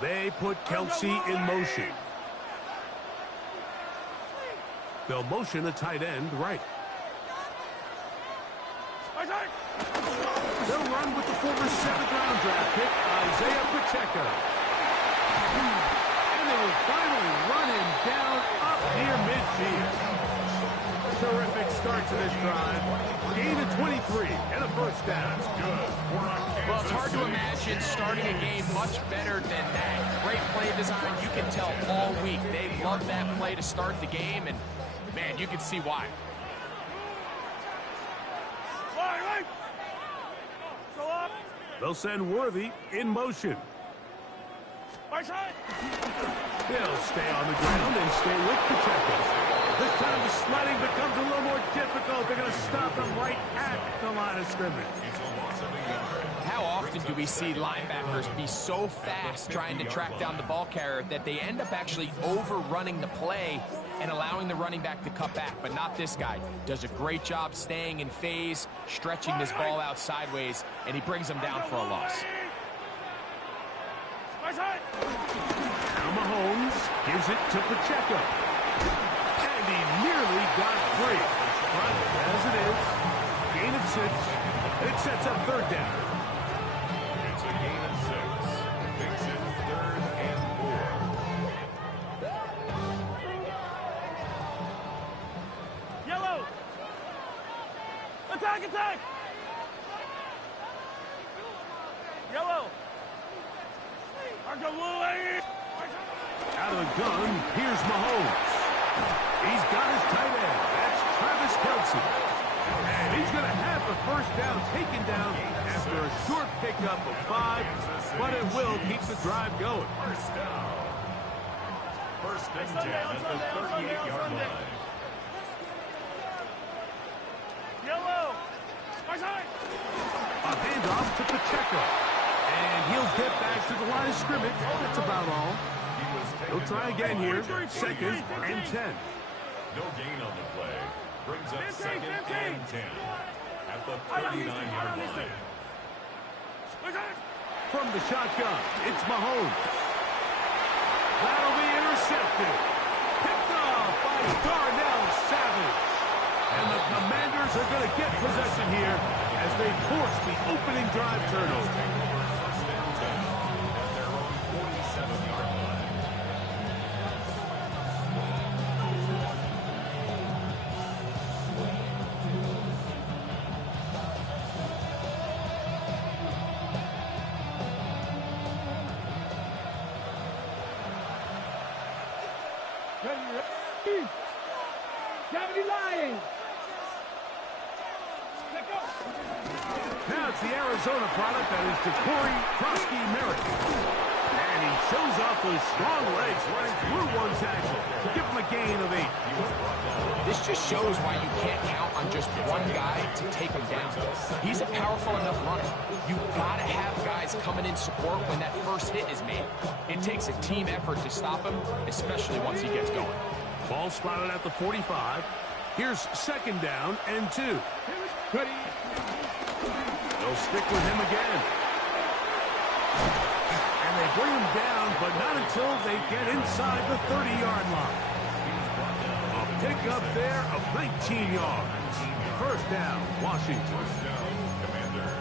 They put Kelsey in motion. They'll motion a tight end right. They'll run with the former 7th-round draft pick, Isaiah Pacheco. And they will finally run him down up near midfield. Terrific start to this drive. Gain of 23 and a first down. Well, it's hard to imagine starting a game much better than that. Great play design. You can tell all week they love that play to start the game, and, man, you can see why. They'll send Worthy in motion. He'll stay on the ground and stay with Pacheco. This time the sledding becomes a little more difficult. They're going to stop him right at the line of scrimmage. How often do we see linebackers be so fast trying to track down the ball carrier that they end up actually overrunning the play and allowing the running back to cut back? But not this guy. Does a great job staying in phase, stretching this ball out sideways, and he brings him down for a loss. Now Mahomes gives it to Pacheco. And he nearly got free. But as it is, gain of 6. It sets up third down. It's a gain of 6. Makes it 3rd and 4. Yellow! Attack, attack! Yellow! Out of the gun, here's Mahomes. He's got his tight end. That's Travis Kelsey. And he's going to have the first down taken down after a short pickup of 5, but it will keep the drive going. First down. 1st and 10 at the 38-yard line. Yellow! A handoff to Pacheco. And he'll get back to the line of scrimmage. That's about all. He'll try again here. 2nd and 10. No gain on the play. Brings up 2nd and 10 at the 39-yard line. From the shotgun, it's Mahomes. That'll be intercepted. Picked off by Darnell Savage. And the Commanders are going to get possession here as they force the opening drive turnover. Ready. 70 Lions. Let go. Now it's the Arizona product that is Ja'Cory Merritt. And he shows off those strong legs running through one tackle to give him a gain of 8. This just shows why you can't count on just one guy to take him down. He's a powerful enough runner. You gotta have guys coming in support when that first hit is made. It takes a team effort to stop him, especially once he gets going. Ball spotted at the 45. Here's second down and 2. Ready. They'll stick with him again. And they bring him down, but not until they get inside the 30-yard line. A pickup there of 19 yards. First down, Washington.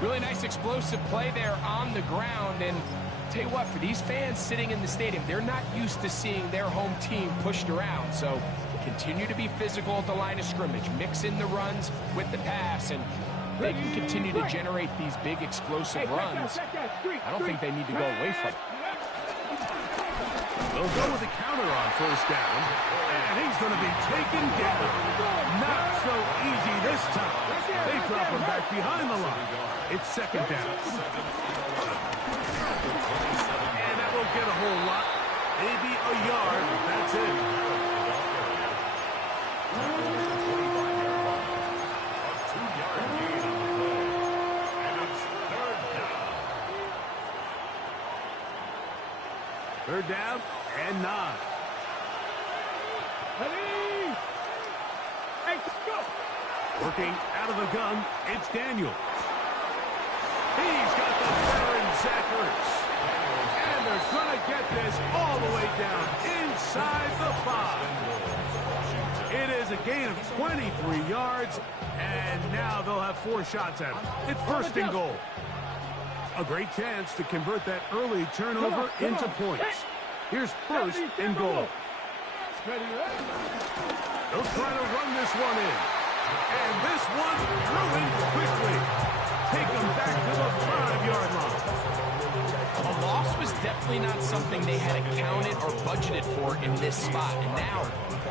Really nice explosive play there on the ground. And tell you what, for these fans sitting in the stadium, they're not used to seeing their home team pushed around. So continue to be physical at the line of scrimmage. Mix in the runs with the pass, and they can continue to generate these big explosive runs. I don't think they need to go away from it. They'll go with the counter on first down, and he's going to be taken down. Not so easy this time. They drop him back behind the line. It's second down. And that won't get a whole lot. Maybe a yard. That's it. Third down and 9. Ready. Hey, go. Working out of the gun, it's Daniel. He's got the veteran Zachers. And they're going to get this all the way down inside the 5. It is a gain of 23 yards, and now they'll have 4 shots at him. It's first and goal. A great chance to convert that early turnover into points. Here's first and goal. They'll try to run this one in. And this one threw in quickly. Take them back to the 5-yard line. A loss was definitely not something they had accounted or budgeted for in this spot. And now,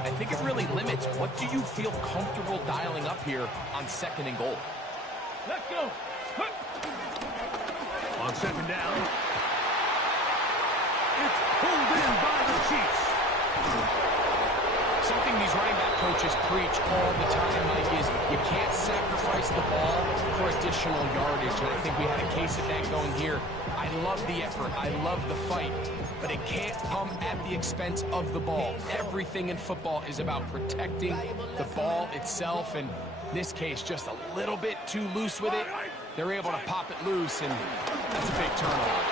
I think it really limits what do you feel comfortable dialing up here on second and goal. Let's go. On second down, it's pulled in by the Chiefs. Something these running back coaches preach all the time, Mike, is you can't sacrifice the ball for additional yardage. And I think we had a case of that going here. I love the effort. I love the fight. But it can't come at the expense of the ball. Everything in football is about protecting the ball itself. And in this case, just a little bit too loose with it. They're able to pop it loose, and that's a big turnover.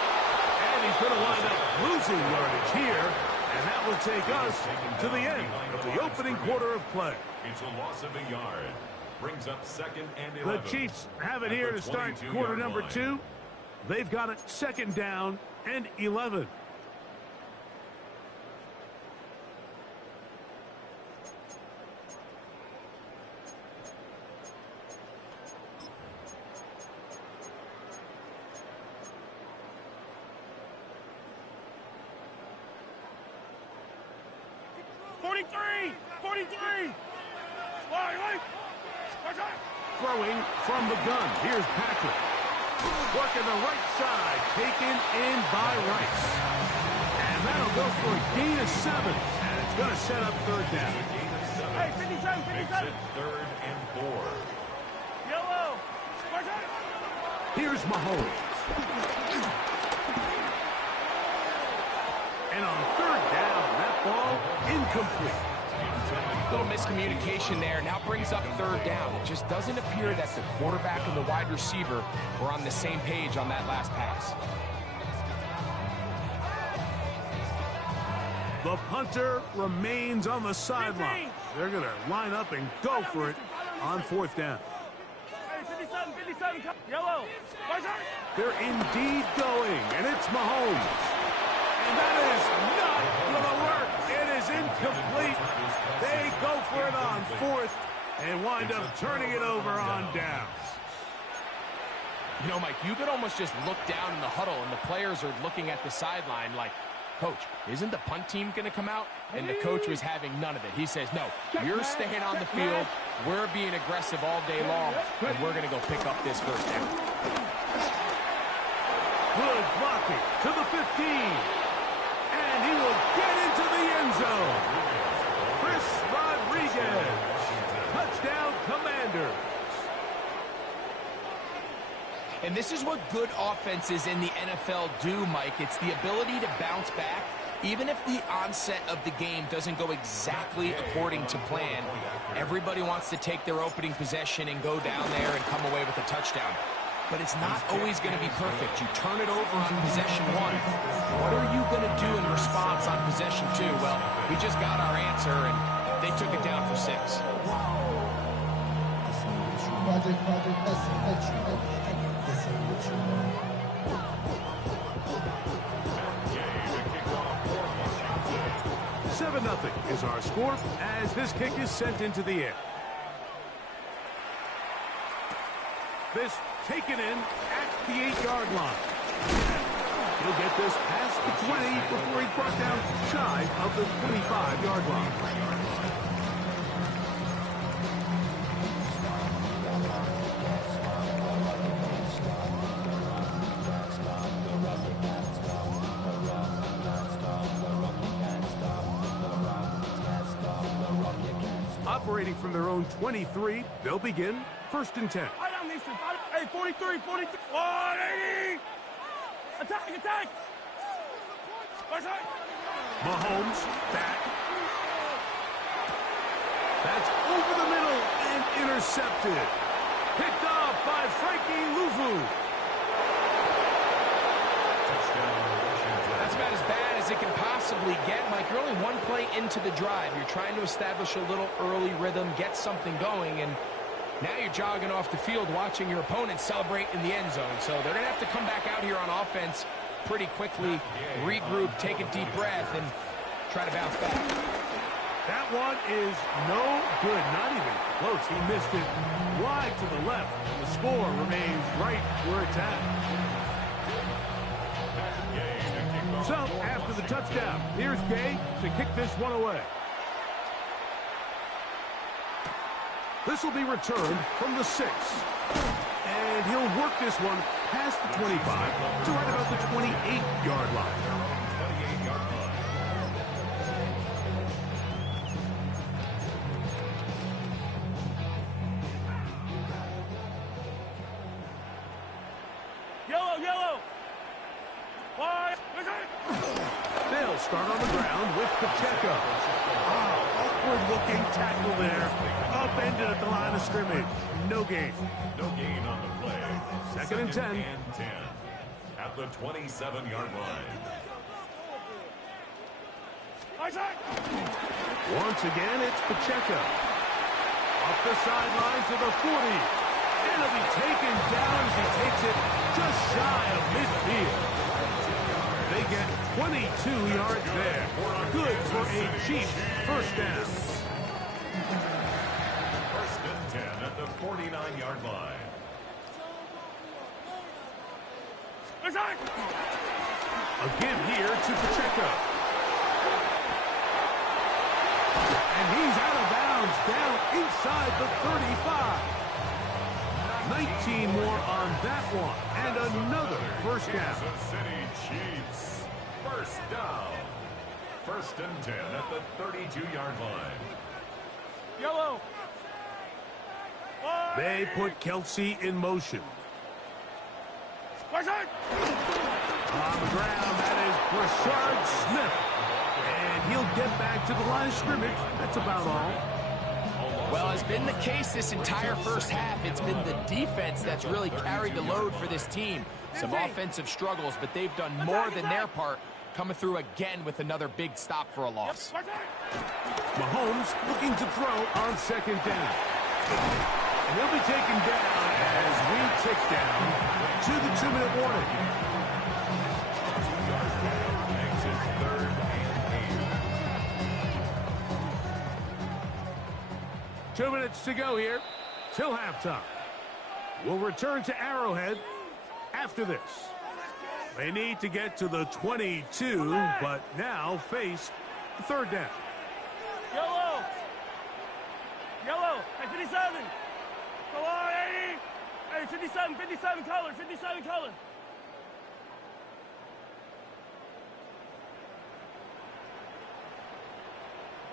And he's going to wind up losing yardage here. And that will take us to the end of the opening quarter of play. It's a loss of a yard. Brings up second and 11. The Chiefs have it here to start quarter number 2. They've got it second down and 11. Throwing from the gun. Here's Patrick. Working the right side. Taken in by Rice. And that'll go for a gain of 7. And it's going to set up third down. Hey, 57, 57. Third and 4. Yellow. Here's Mahomes. And on third down, that ball incomplete. Little miscommunication there. Now brings up third down. It just doesn't appear that the quarterback and the wide receiver were on the same page on that last pass. The punter remains on the sideline. They're going to line up and go for it on fourth down. Hey, 57, 57. Yellow. They're indeed going, and it's Mahomes. And that is not going to work. It is incomplete. They go for it on fourth and wind up turning it over on downs. You know, Mike, you could almost just look down in the huddle, and the players are looking at the sideline like, "Coach, isn't the punt team going to come out?" And the coach was having none of it. He says, "No, you're staying on the field. We're being aggressive all day long, and we're going to go pick up this first down." Good blocking to the 15. And he will get into the end zone. Chris Rodriguez. Touchdown, Commanders. And this is what good offenses in the NFL do, Mike. It's the ability to bounce back. Even if the onset of the game doesn't go exactly according to plan, everybody wants to take their opening possession and go down there and come away with a touchdown. But it's not always going to be perfect. You turn it over on possession 1. What are you going to do in response on possession 2? Well, we just got our answer, and they took it down for 6. Seven 0 is our score as this kick is sent into the air. This taken in at the 8-yard line. He'll get this past the 20 before he's brought down shy of the 25-yard line. Operating from their own 23, they'll begin 1st and 10. Hey, 43, 43, 180! Attack! Mahomes back. That's over the middle and intercepted. Picked off by Frankie Luvu. That's about as bad as it can possibly get, Mike. You're only one play into the drive. You're trying to establish a little early rhythm, get something going, and now you're jogging off the field watching your opponent celebrate in the end zone. So they're going to have to come back out here on offense pretty quickly, regroup, take a deep breath, and try to bounce back. That one is no good, not even close. He missed it wide to the left, and the score remains right where it's at. So, after the touchdown, here's Gay to kick this one away. This will be returned from the 6. And he'll work this one past the 25 to right about the 28-yard line. Yellow! They'll start on the ground with Pacheco. Awkward-looking tackle there. Upended at the line of scrimmage. No gain. No gain on the play. 2nd and 10. At the 27-yard line. Once again, it's Pacheco. Up the sideline to the 40. And he'll be taken down as he takes it just shy of midfield. They get 22 yards there. Good for a Chiefs first down. 1st and 10 at the 49-yard line. A give here to Pacheco. And he's out of bounds down inside the 35. 19 more on that one. And another first down. Kansas City Chiefs. First down. 1st and 10 at the 32-yard line. Yellow! They put Kelsey in motion. On the ground, that is Brashard Smith. And he'll get back to the line of scrimmage. That's about all. Well, it's been the case this entire first half. It's been the defense that's really carried the load for this team. Some offensive struggles, but they've done more than their part, coming through again with another big stop for a loss. Mahomes looking to throw on 2nd down. And he'll be taken down as we tick down to the 2-minute warning. Makes it 3rd and 8. 2 minutes to go here till halftime. We'll return to Arrowhead after this. They need to get to the 22, but now face third down. Yellow. Yellow. Hey, 57. Come on, 80. Hey, 57 color, 57 color.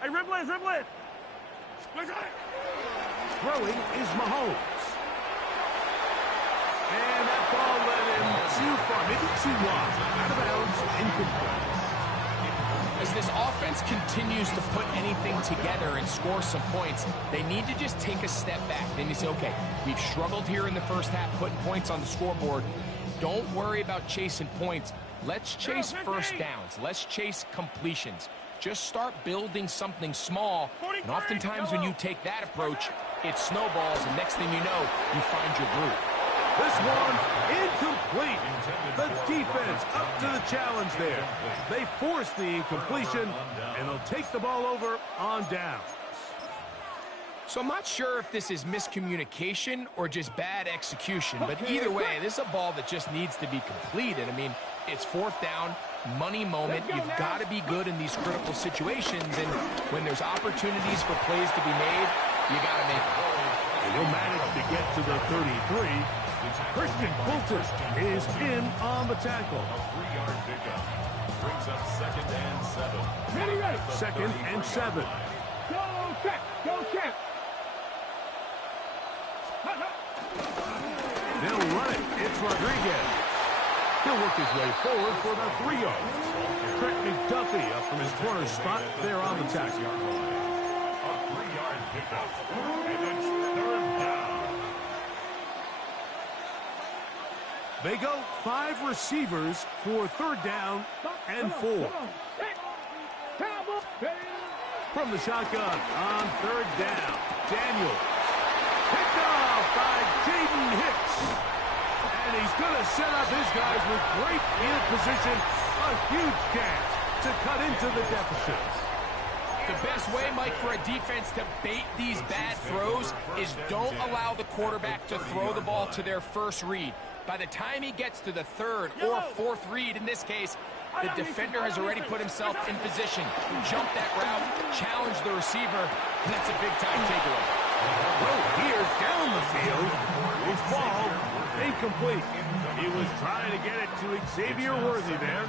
Hey, Ripley. Throwing is Mahomes. And that ball led him too far, maybe too wide. Out of bounds, incomplete. As this offense continues to put anything together and score some points, they need to just take a step back. Then you say, okay, we've struggled here in the first half, putting points on the scoreboard. Don't worry about chasing points. Let's chase first downs. Let's chase completions. Just start building something small, and oftentimes when you take that approach, it snowballs, and next thing you know, you find your groove. This one incomplete. The defense up to the challenge there. They force the incompletion, and they'll take the ball over on down. So I'm not sure if this is miscommunication or just bad execution, but either way, this is a ball that just needs to be completed. I mean, it's fourth down, money moment. You've got to be good in these critical situations, and when there's opportunities for plays to be made, you got to make them. And he'll manage to get to the 33. Christian Fulton is in on the tackle. A 3-yard pickup. Brings up 2nd and 7. Ready. 2nd and 7. Go check. They'll run it. It's Rodriguez. He'll work his way forward for the 3 yards. Trent McDuffie up from his corner spot there on the tackle. A 3-yard pickup. And it's 3rd down. They go 5 receivers for 3rd down and 4. From the shotgun on 3rd down, Daniel. Picked off by Jaden Hicks. And he's going to set up his guys with great field position. A huge chance to cut into the deficit. The best way, Mike, for a defense to bait these bad throws is don't allow the quarterback to throw the ball to their first read. By the time he gets to the 3rd or 4th read, in this case, the defender has already put himself in position, jump that route, challenge the receiver, and that's a big-time takeaway. Oh, here's down the field. His ball incomplete. He was trying to get it to Xavier Worthy there.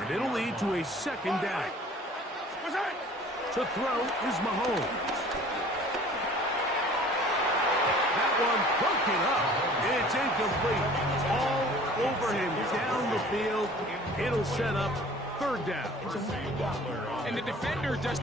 And it'll lead to a 2nd down. To throw is Mahomes. That one broken up. It's incomplete. All over him down the field. It'll set up 3rd down. And the defender does...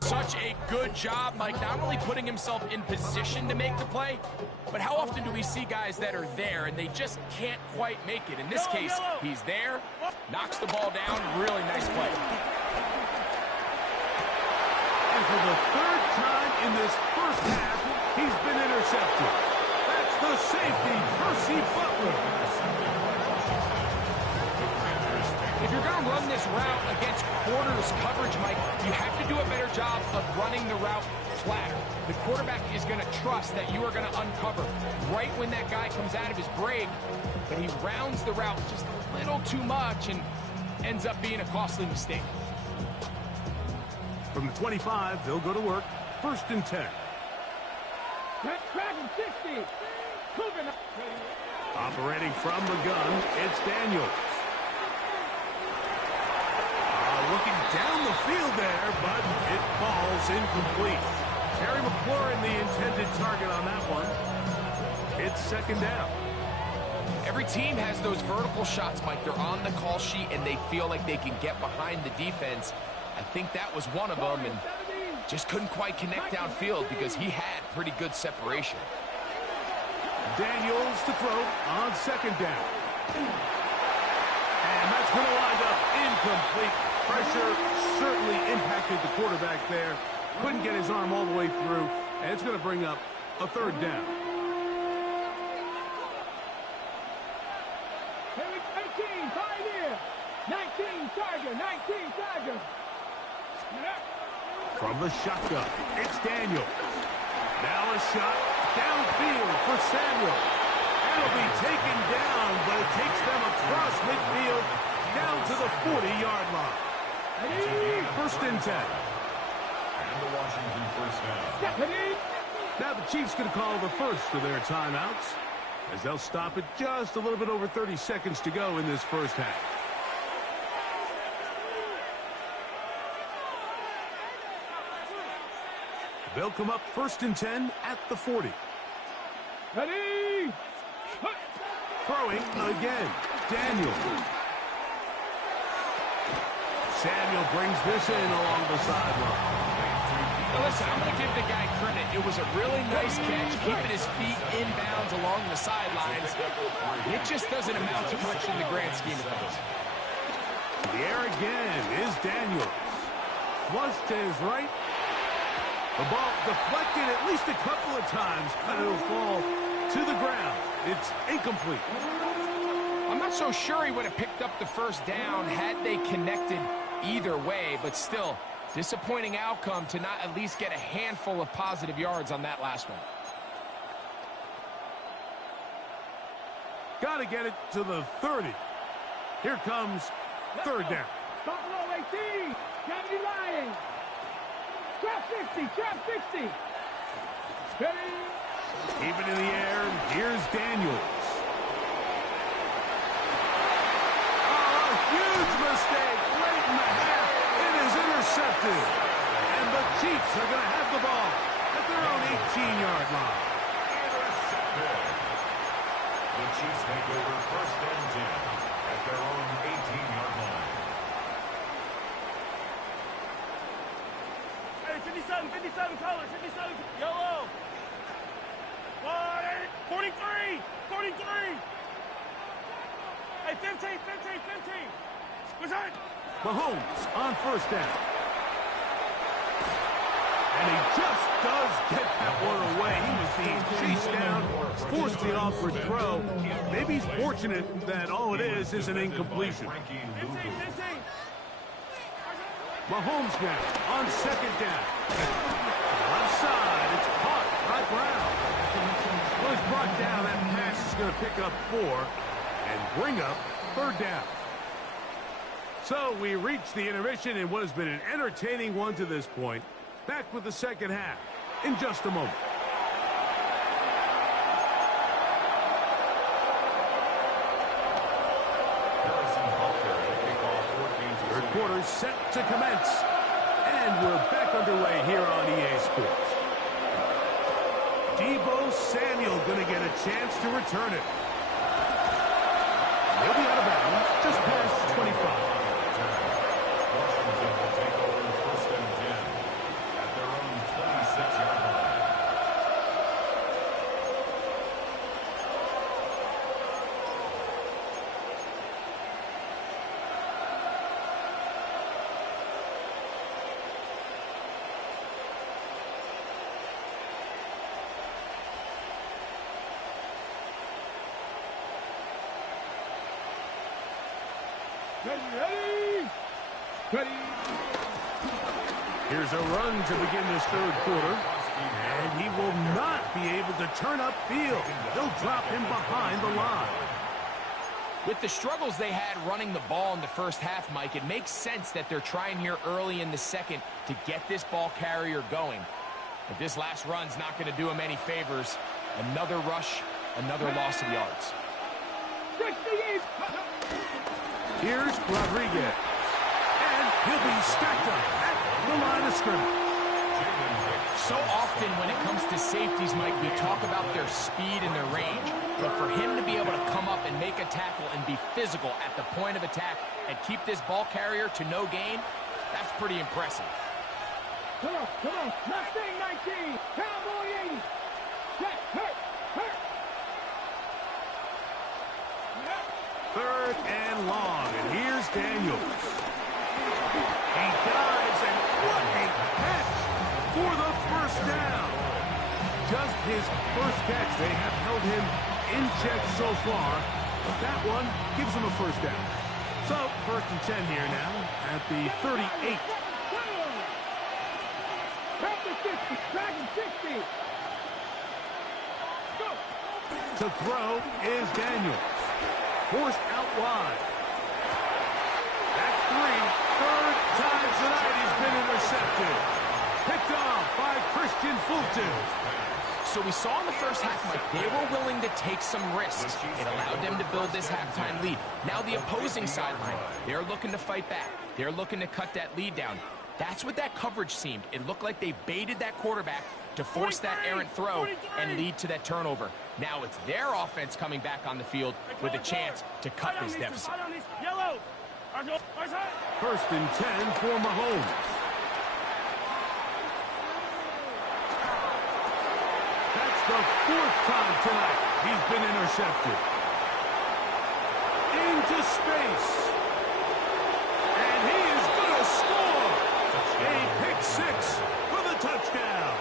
Such a good job, Mike, not only putting himself in position to make the play, but how often do we see guys that are there and they just can't quite make it? In this case, he's there, knocks the ball down, really nice play. And for the 3rd time in this first half, he's been intercepted. That's the safety, Percy Butler. If you're going to run this route against quarters coverage, Mike, you have to do a better job of running the route flatter. The quarterback is going to trust that you are going to uncover right when that guy comes out of his break, but he rounds the route just a little too much and ends up being a costly mistake. From the 25, they'll go to work. 1st and 10. Dragon 60. Moving up. Operating from the gun, it's Daniels. Looking down the field there, but it falls incomplete. Terry McLaurin, the intended target on that one. It's 2nd down. Every team has those vertical shots, Mike. They're on the call sheet, and they feel like they can get behind the defense. I think that was one of them, and just couldn't quite connect downfield because he had pretty good separation. Daniels to throw on 2nd down. And that's going to wind up incomplete. Pressure certainly impacted the quarterback there. Couldn't get his arm all the way through, and it's going to bring up a 3rd down. 18, Pioneer. 19, Charger. 19, Charger. From the shotgun, it's Daniel. Now a shot downfield for Samuel. It'll be taken down, but it takes them across midfield down to the 40-yard line. 1st and 10. And the Washington 1st down. Now the Chiefs going to call the first of their timeouts as they'll stop it just a little bit over 30 seconds to go in this 1st half. They'll come up 1st and 10 at the 40. Ready. Throwing again, Daniel. Samuel brings this in along the sideline. Now listen, I'm going to give the guy credit. It was a really nice catch, keeping his feet inbounds along the sidelines. It just doesn't amount to much in the grand scheme of things. The air again is Daniels. Flushed to his right. The ball deflected at least a couple of times, but it'll fall to the ground. It's incomplete. I'm not so sure he would have picked up the 1st down had they connected either way, but still, disappointing outcome to not at least get a handful of positive yards on that last one. Got to get it to the 30. Here comes 3rd down. Buffalo 18. Kennedy Lyons. Trap 60. Trap 60. Ready. Even in the air, here's Daniels. Oh, a huge mistake late in the half. It is intercepted. And the Chiefs are going to have the ball at their own 18-yard line. Intercepted. The Chiefs take over 1st and 10 at their own 18-yard line. Hey, 57 colors, 57 yellow. 43. Hey, 15. What's that? Mahomes on 1st down. And he just does get that one away. He was being chased down, forced the awkward throw. Maybe he's fortunate that all it is an incompletion. 15. Mahomes now on 2nd down. Left side, it's caught by Brown. Well, he's brought down. That pass is going to pick up 4 and bring up 3rd down. So we reach the intermission in what has been an entertaining one to this point. Back with the 2nd half in just a moment. Third quarter set to commence. And we're back underway here on EA Sports. Deebo Samuel going to get a chance to return it. He'll be out of bounds just past 25. Washington will take over 1st and 10 at their own 26-yard line. Ready? Ready? Here's a run to begin this third quarter. And he will not be able to turn upfield. They'll drop him behind the line. With the struggles they had running the ball in the first half, Mike, it makes sense that they're trying here early in the second to get this ball carrier going. But this last run's not going to do him any favors. Another rush, another loss of yards. 68. Here's Rodriguez. And he'll be stacked up at the line of scrimmage. So often when it comes to safeties, Mike, we talk about their speed and their range. But for him to be able to come up and make a tackle and be physical at the point of attack and keep this ball carrier to no gain, that's pretty impressive. Come on, come on. Mustang 19. Cowboy 80. Set, hurt, hurt. Third and long. And here's Daniels. He dives, and what a catch for the first down. Just his first catch. They have held him in check so far, but that one gives him a first down. So, 1st and 10 here now at the 38. Raptor 50. Dragon 60. Go. To throw is Daniels. Forced out wide. That's 3. Third time tonight he's been intercepted. Picked off by Christian Fulton. So we saw in the first half, Mike, they were willing to take some risks. It allowed them to build this halftime lead. Now the opposing sideline, they're looking to fight back. They're looking to cut that lead down. That's what that coverage seemed. It looked like they baited that quarterback to force that errant throw and lead to that turnover. Now it's their offense coming back on the field with a chance to cut this deficit. 1st and 10 for Mahomes. That's the 4th time tonight he's been intercepted. Into space. And he is going to score. A pick 6 for the touchdown.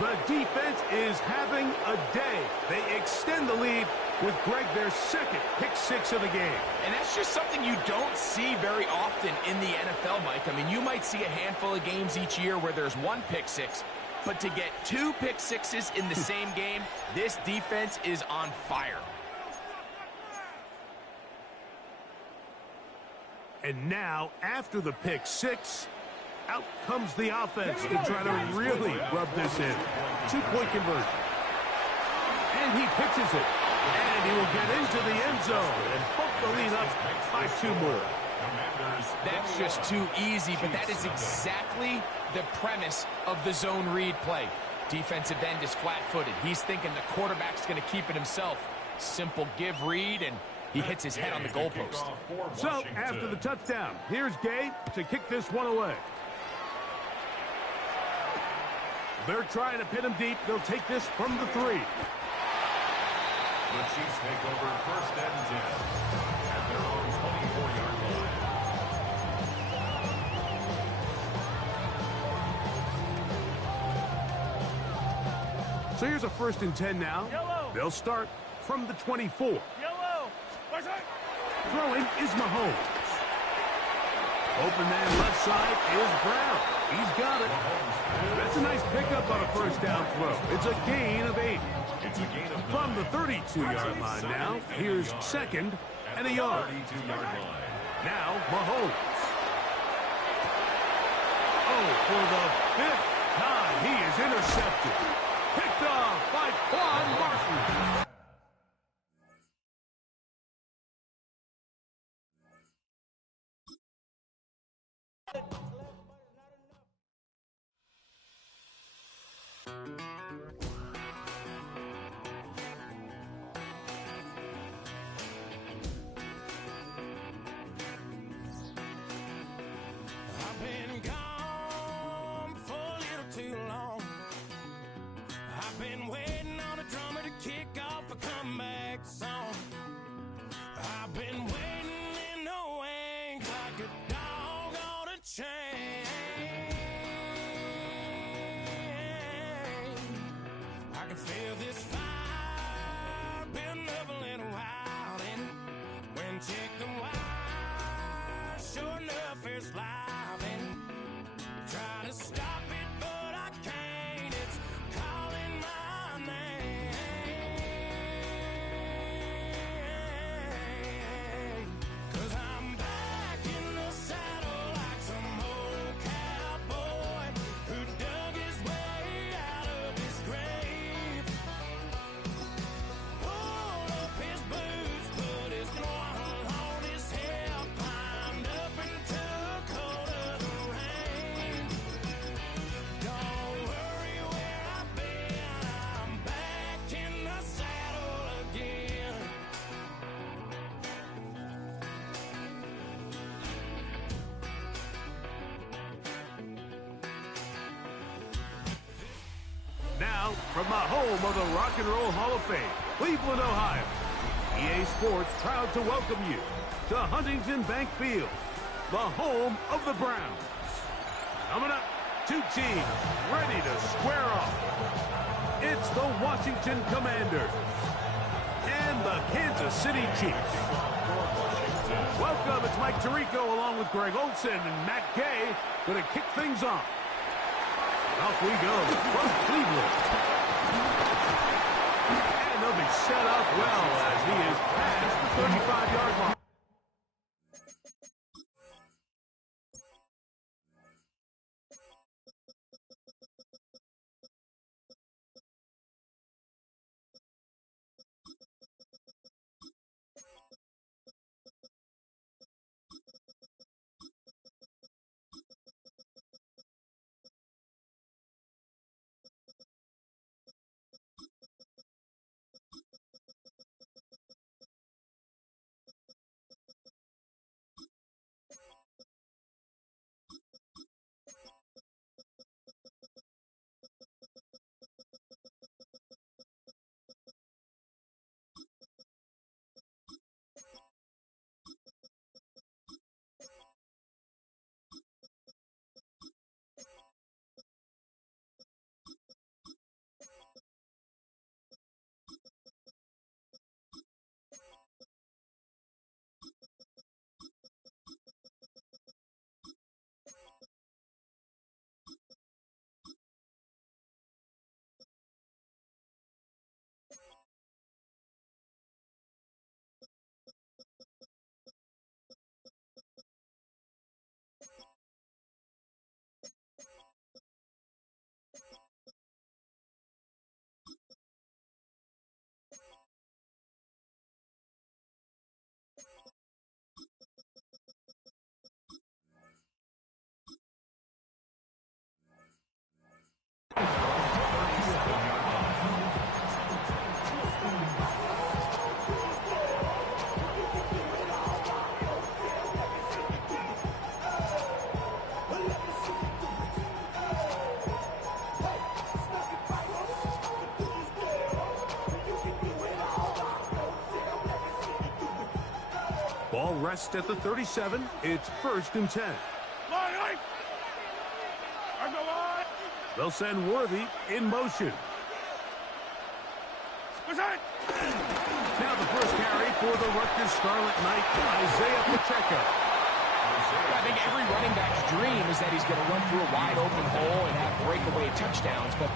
The defense is having a day. They extend the lead with Greg, their 2nd pick 6 of the game. And that's just something you don't see very often in the NFL, Mike. I mean, you might see a handful of games each year where there's 1 pick 6, but to get 2 pick 6s in the same game, this defense is on fire. And now, after the pick 6, out comes the offense to try to really rub this in. 2-point conversion. And he pitches it. And he will get into the end zone and bump the lead up by 2 more. That's just too easy, but that is exactly the premise of the zone read play. Defensive end is flat-footed. He's thinking the quarterback's going to keep it himself. Simple give read, and he hits his head on the goalpost. So, after the touchdown, here's Gay to kick this one away. They're trying to pin him deep. They'll take this from the 3. The Chiefs take over 1st and 10 at their own 24-yard line. So here's a 1st and 10 now. Yellow. They'll start from the 24. Yellow. Throwing is Mahomes. Open man left side is Brown. He's got it. That's a nice pickup on a 1st down throw. It's a gain of 8. From the 32-yard line now, here's 2nd and a yard. Now, Mahomes. Oh, for the 5th time, he is intercepted. Picked off by Quan Martin. I've been gone for a little too long. I've been waiting on a drummer to kick off a comeback song. I've been waiting in the wings like a dog on a chain. I can feel this fire building up a little wild, and Check the wire, sure enough it's live and try to stop it, but I can't. It's calling my name. 'Cause I'm back in the saddle like some old cowboy who dug his way out of his grave. Pulled up his boots, put his one on his hip, climbed up and took hold of the rein. Don't worry where I've been, I'm back in the saddle again. Now, from the home of the Rock and Roll Hall of Fame, Cleveland, Ohio, EA Sports proud to welcome you to Huntington Bank Field, the home of the Browns. Coming up, two teams ready to square off. It's the Washington Commanders and the Kansas City Chiefs. Welcome, it's Mike Tirico along with Greg Olson and Matt Gay going to kick things off. Off we go from Cleveland. And they'll be set up well as he is past the 35-yard line. Ball rests at the 37. It's 1st and 10. They'll send Worthy in motion. Now the first carry for the Rutgers Scarlet Knight, Isaiah Pacheco. I think every running back's dream is that he's going to run through a wide open hole and have breakaway touchdowns, but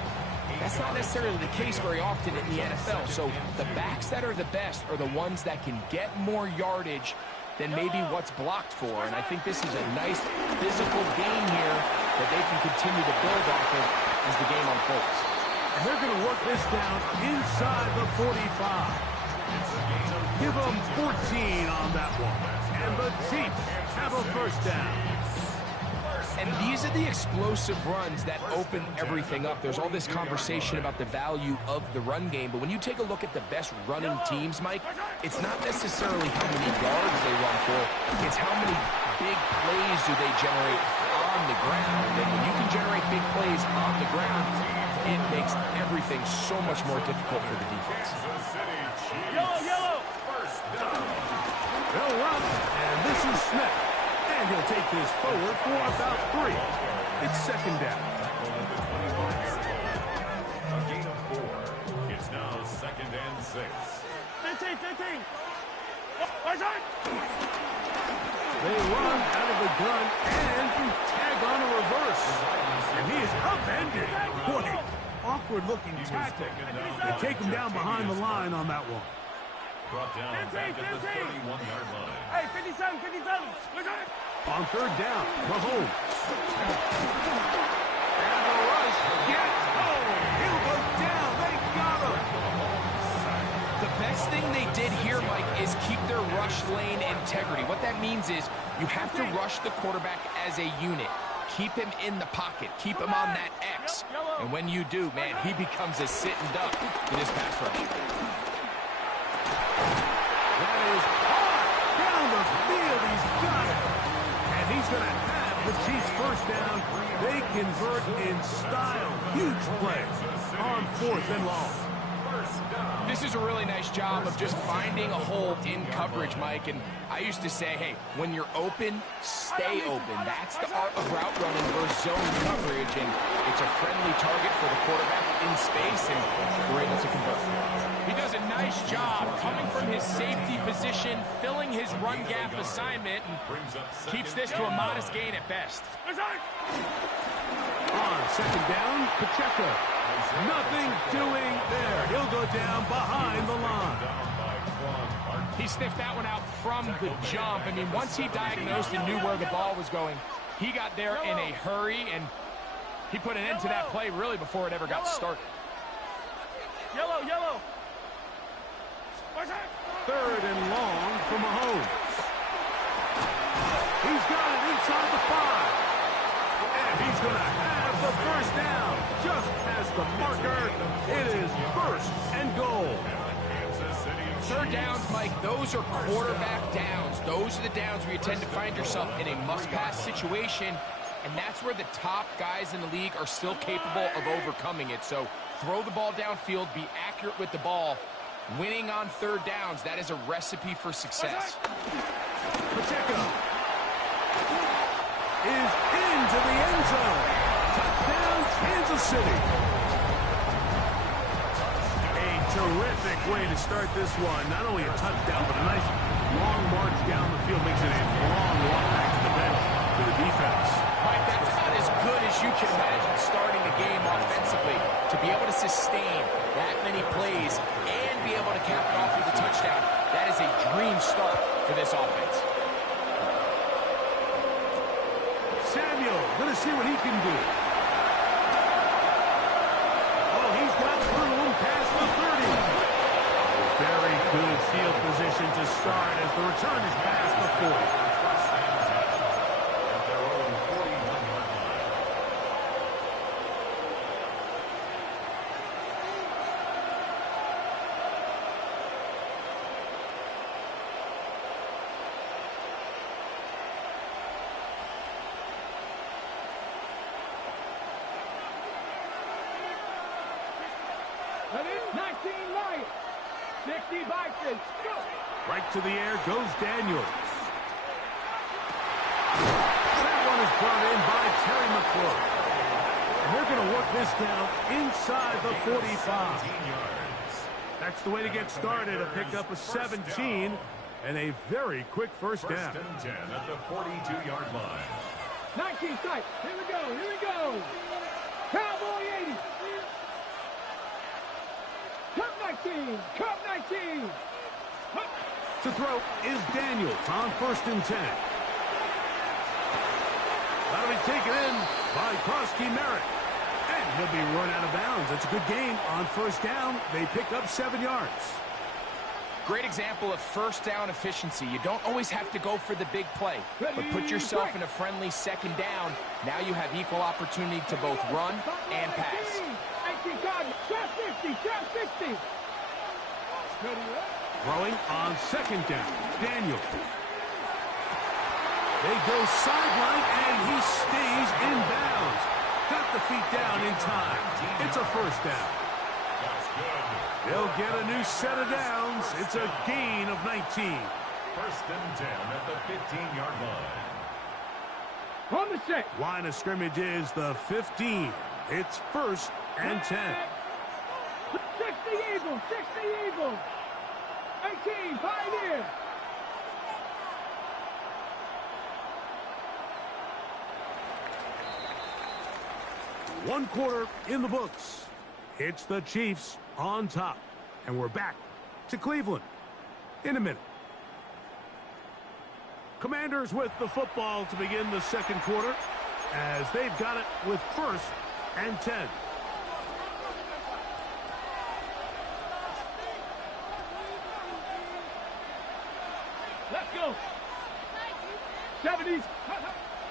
that's not necessarily the case very often in the NFL. So the backs that are the best are the ones that can get more yardage than maybe what's blocked for. And I think this is a nice physical game here that they can continue to build off of as the game unfolds. And they're going to work this down inside the 45. Give them 14 on that one. And the Chiefs have a first down. And these are the explosive runs that open everything up. There's all this conversation about the value of the run game, but when you take a look at the best running teams, Mike, it's not necessarily how many yards they run for, it's how many big plays do they generate on the ground. And when you can generate big plays on the ground, it makes everything so much more difficult for the defense. Yellow! They'll run, and this is Smith. And he'll take this forward for about 3. It's 2nd down. A gain of 4. It's now 2nd and 6. 15. They run out of the gun and tag on a reverse. And he is upended. Boy, awkward-looking tackle. They take him down behind the line on that one. Brought down back at the 31-yard line. Hey, 57, 57. Look at it. On third down, Mahomes. And the rush gets home. He'll go down. They got him. The best thing they did here, Mike, is keep their rush lane integrity. What that means is you have to rush the quarterback as a unit. Keep him in the pocket. Keep him on that X. And when you do, man, he becomes a sitting duck in his pass rush. That is hard down the field. He's got it. And he's going to have the Chiefs first down. They convert in style. Huge play on 4th and long. This is a really nice job of just finding a hole in coverage, Mike. And I used to say, hey, when you're open, stay open. That's the art of route running versus zone coverage. And it's a friendly target for the quarterback in space, and we're able to convert. He does a nice job coming from his safety position, filling his run gap assignment, and keeps this to a modest gain at best. On second down, Pacheco. Nothing doing there. He'll go down behind the line. He sniffed that one out from the jump. I mean, once he diagnosed and knew where the ball was going, he got there in a hurry, and he put an end to that play really before it ever got started. Yellow, yellow. Third and long for Mahomes. He's got it inside the 5. And he's going to have the first down. Just past the marker, it is 1st and goal. Third downs, Mike, those are quarterback downs. Those are the downs where you tend to find yourself in a must-pass situation, and that's where the top guys in the league are still capable of overcoming it. So throw the ball downfield, be accurate with the ball. Winning on third downs, that is a recipe for success. Pacheco is into the end zone. Touchdown, Kansas City. A terrific way to start this one. Not only a touchdown, but a nice long march down the field. Makes it a long walk back to the bench for the defense. Mike, that's about as good as you can imagine starting a game offensively. To be able to sustain that many plays and be able to cap it off with a touchdown, that is a dream start for this offense. Samuel, going to see what he can do. Oh, he's got room past the 30. Very good field position to start as the return is past the 40. Right to the air goes Daniels. That one is brought in by Terry McLaurin. And they're going to work this down inside the 45. That's the way to get started. A pickup of 17 and a very quick first down. 1st and 10 at the 42-yard line. 19 tight. Here we go. Here we go. Cowboy 80. Cup 19. Cup 19. To throw is Daniels on 1st and 10. That'll be taken in by Krosky Merritt. And he'll be run out of bounds. That's a good gain on 1st down. They pick up 7 yards. Great example of first down efficiency. You don't always have to go for the big play, but put yourself in a friendly 2nd down. Now you have equal opportunity to both run and pass. 50, 60. Throwing on 2nd down, Daniel. They go sideline, and he stays in bounds. Got the feet down in time. It's a 1st down. They'll get a new set of downs. It's a gain of 19. 1st and 10 at the 15-yard line. On the 6. Line of scrimmage is the 15. It's 1st and 10. 60 Eagles, 60 Eagles. 18, Pioneer. One quarter in the books. It's the Chiefs on top. And we're back to Cleveland in a minute. Commanders with the football to begin the second quarter as they've got it with 1st and 10. Let's go. 70s.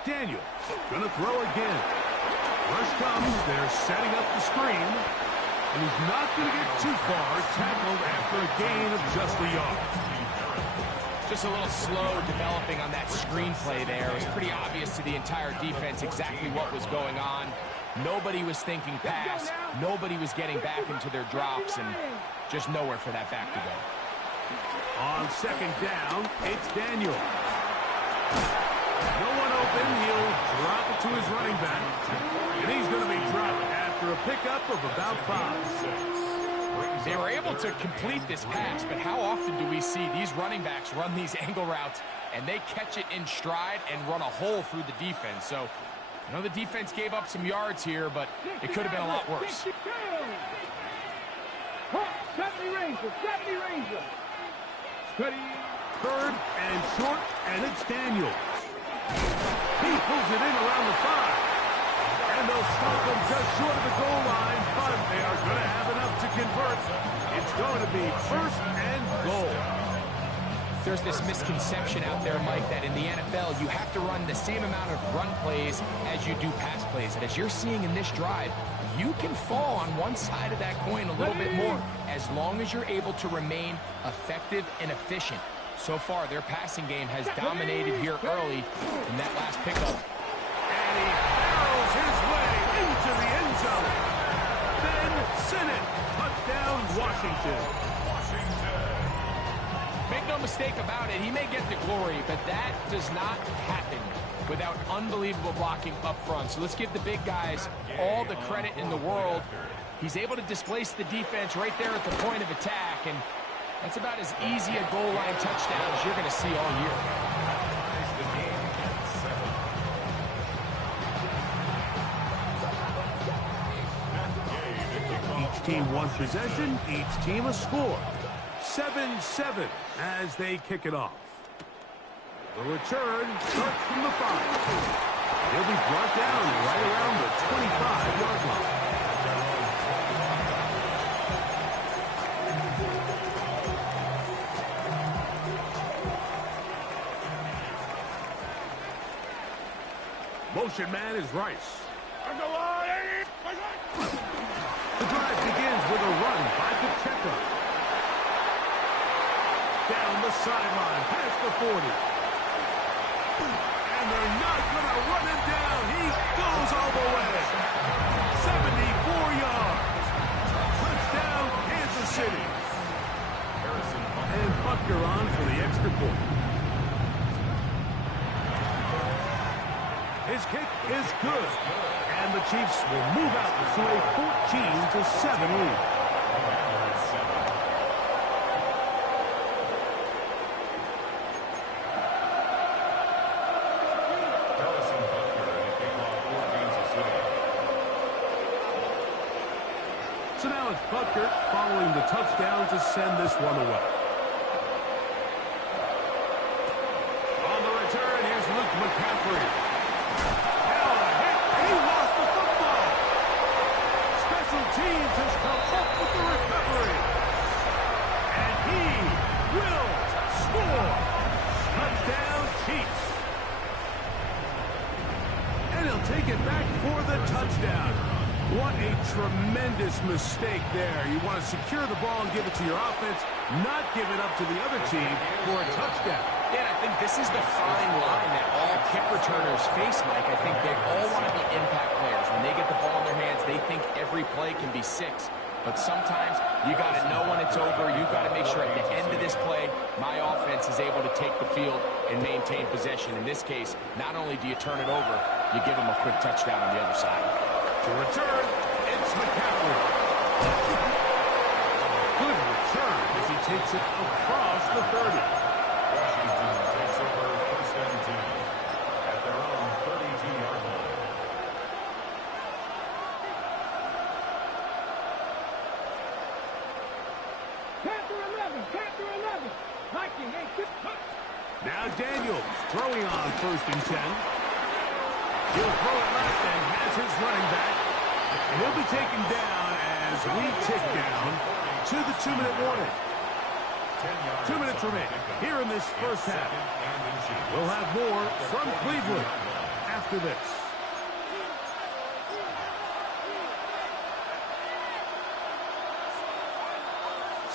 Daniel gonna throw again. Rush comes. They're setting up the screen. And he's not going to get too far. Tackled after a gain of just a yard. Just a little slow developing on that screenplay there. It was pretty obvious to the entire defense exactly what was going on. Nobody was thinking pass. Nobody was getting back into their drops, and just nowhere for that back to go. On second down, it's Daniel. No one open. He'll drop it to his running back. And he's going to be dropped after a pickup of about 5. They were able to complete this pass, but how often do we see these running backs run these angle routes and they catch it in stride and run a hole through the defense? So, I know the defense gave up some yards here, but it could have been a lot worse. 70 Rangers, 70 Rangers. Steady. 3rd and short, and it's Daniel. He pulls it in around the 5. And they'll stop him just short of the goal line, but they are going to have enough to convert. It's going to be 1st and goal. There's this misconception out there, Mike, that in the NFL, you have to run the same amount of run plays as you do pass plays. And as you're seeing in this drive, you can fall on one side of that coin a little bit more as long as you're able to remain effective and efficient. So far, their passing game has dominated here early in that last pickup. And he barrels his way into the end zone. Ben Sinnott, touchdown, Washington. Make no mistake about it, he may get the glory, but that does not happen without unbelievable blocking up front. So let's give the big guys all the credit in the world. He's able to displace the defense right there at the point of attack, and that's about as easy a goal line touchdown as you're going to see all year. Each team one possession, each team a score. 7-7 as they kick it off. The return starts from the 5. He'll be brought down right around the 25-yard line. Motion man is Rice. The drive begins with a run by Pacheco. Down the sideline, past the 40. And they're not going to run him down. He goes all the way. 74 yards. Touchdown, Kansas City. And Butker on for the extra point. His kick is good. And the Chiefs will move out to a 14-7 lead. So now it's Butker following the touchdown to send this one away. On the return, here's Luke McCaffrey. He lost the football. Special teams has come up with the recovery. And he will score. Touchdown, Chiefs. And he'll take it back for the touchdown. What a tremendous mistake there. You want to secure the ball and give it to your offense, not give it up to the other team for a touchdown. Yeah, I think this is the fine line that all kick returners face, Mike. I think they all want to be impact players. When they get the ball in their hands, they think every play can be 6. But sometimes you got to know when it's over. You got to make sure at the end of this play, my offense is able to take the field and maintain possession. In this case, not only do you turn it over, you give them a quick touchdown on the other side. To return, it's McCaffrey. Good return as he takes it across the 30. Washington takes over 1st and 10 at their own 32-yard line. Panther 11, Panther 11. Viking 8. Now Daniels throwing on 1st and 10. He'll throw it left and has his running back. And he'll be taken down as we tick down to the 2-minute warning. 2 minutes remaining here in this first half. We'll have more from Cleveland after this.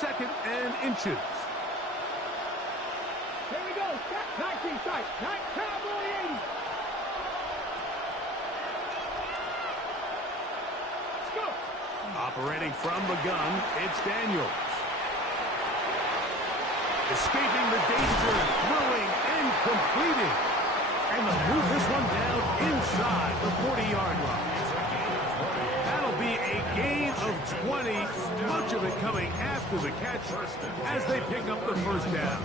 Second and inches. Here we go. 19 sight. Cowboy 80. Scoop. Operating from the gun, it's Daniels. Escaping the danger, throwing and completing. And they'll move this one down inside the 40-yard line. That'll be a gain of 20, much of it coming after the catch as they pick up the first down.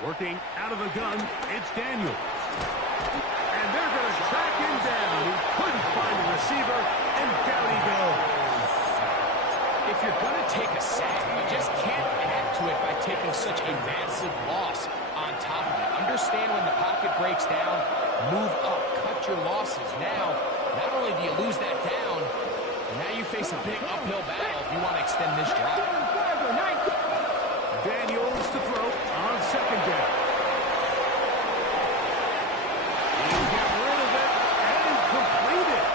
Working out of the gun, it's Daniels. And they're going to track him down. He couldn't find a receiver, and down he goes. If you're going to take a sack, you just can't add to it by taking such a massive loss on top of it. Understand when the pocket breaks down, move up, cut your losses. Now, not only do you lose that down, now you face a big uphill battle if you want to extend this drive. Daniels to throw on 2nd down. He'll get rid of it and complete it.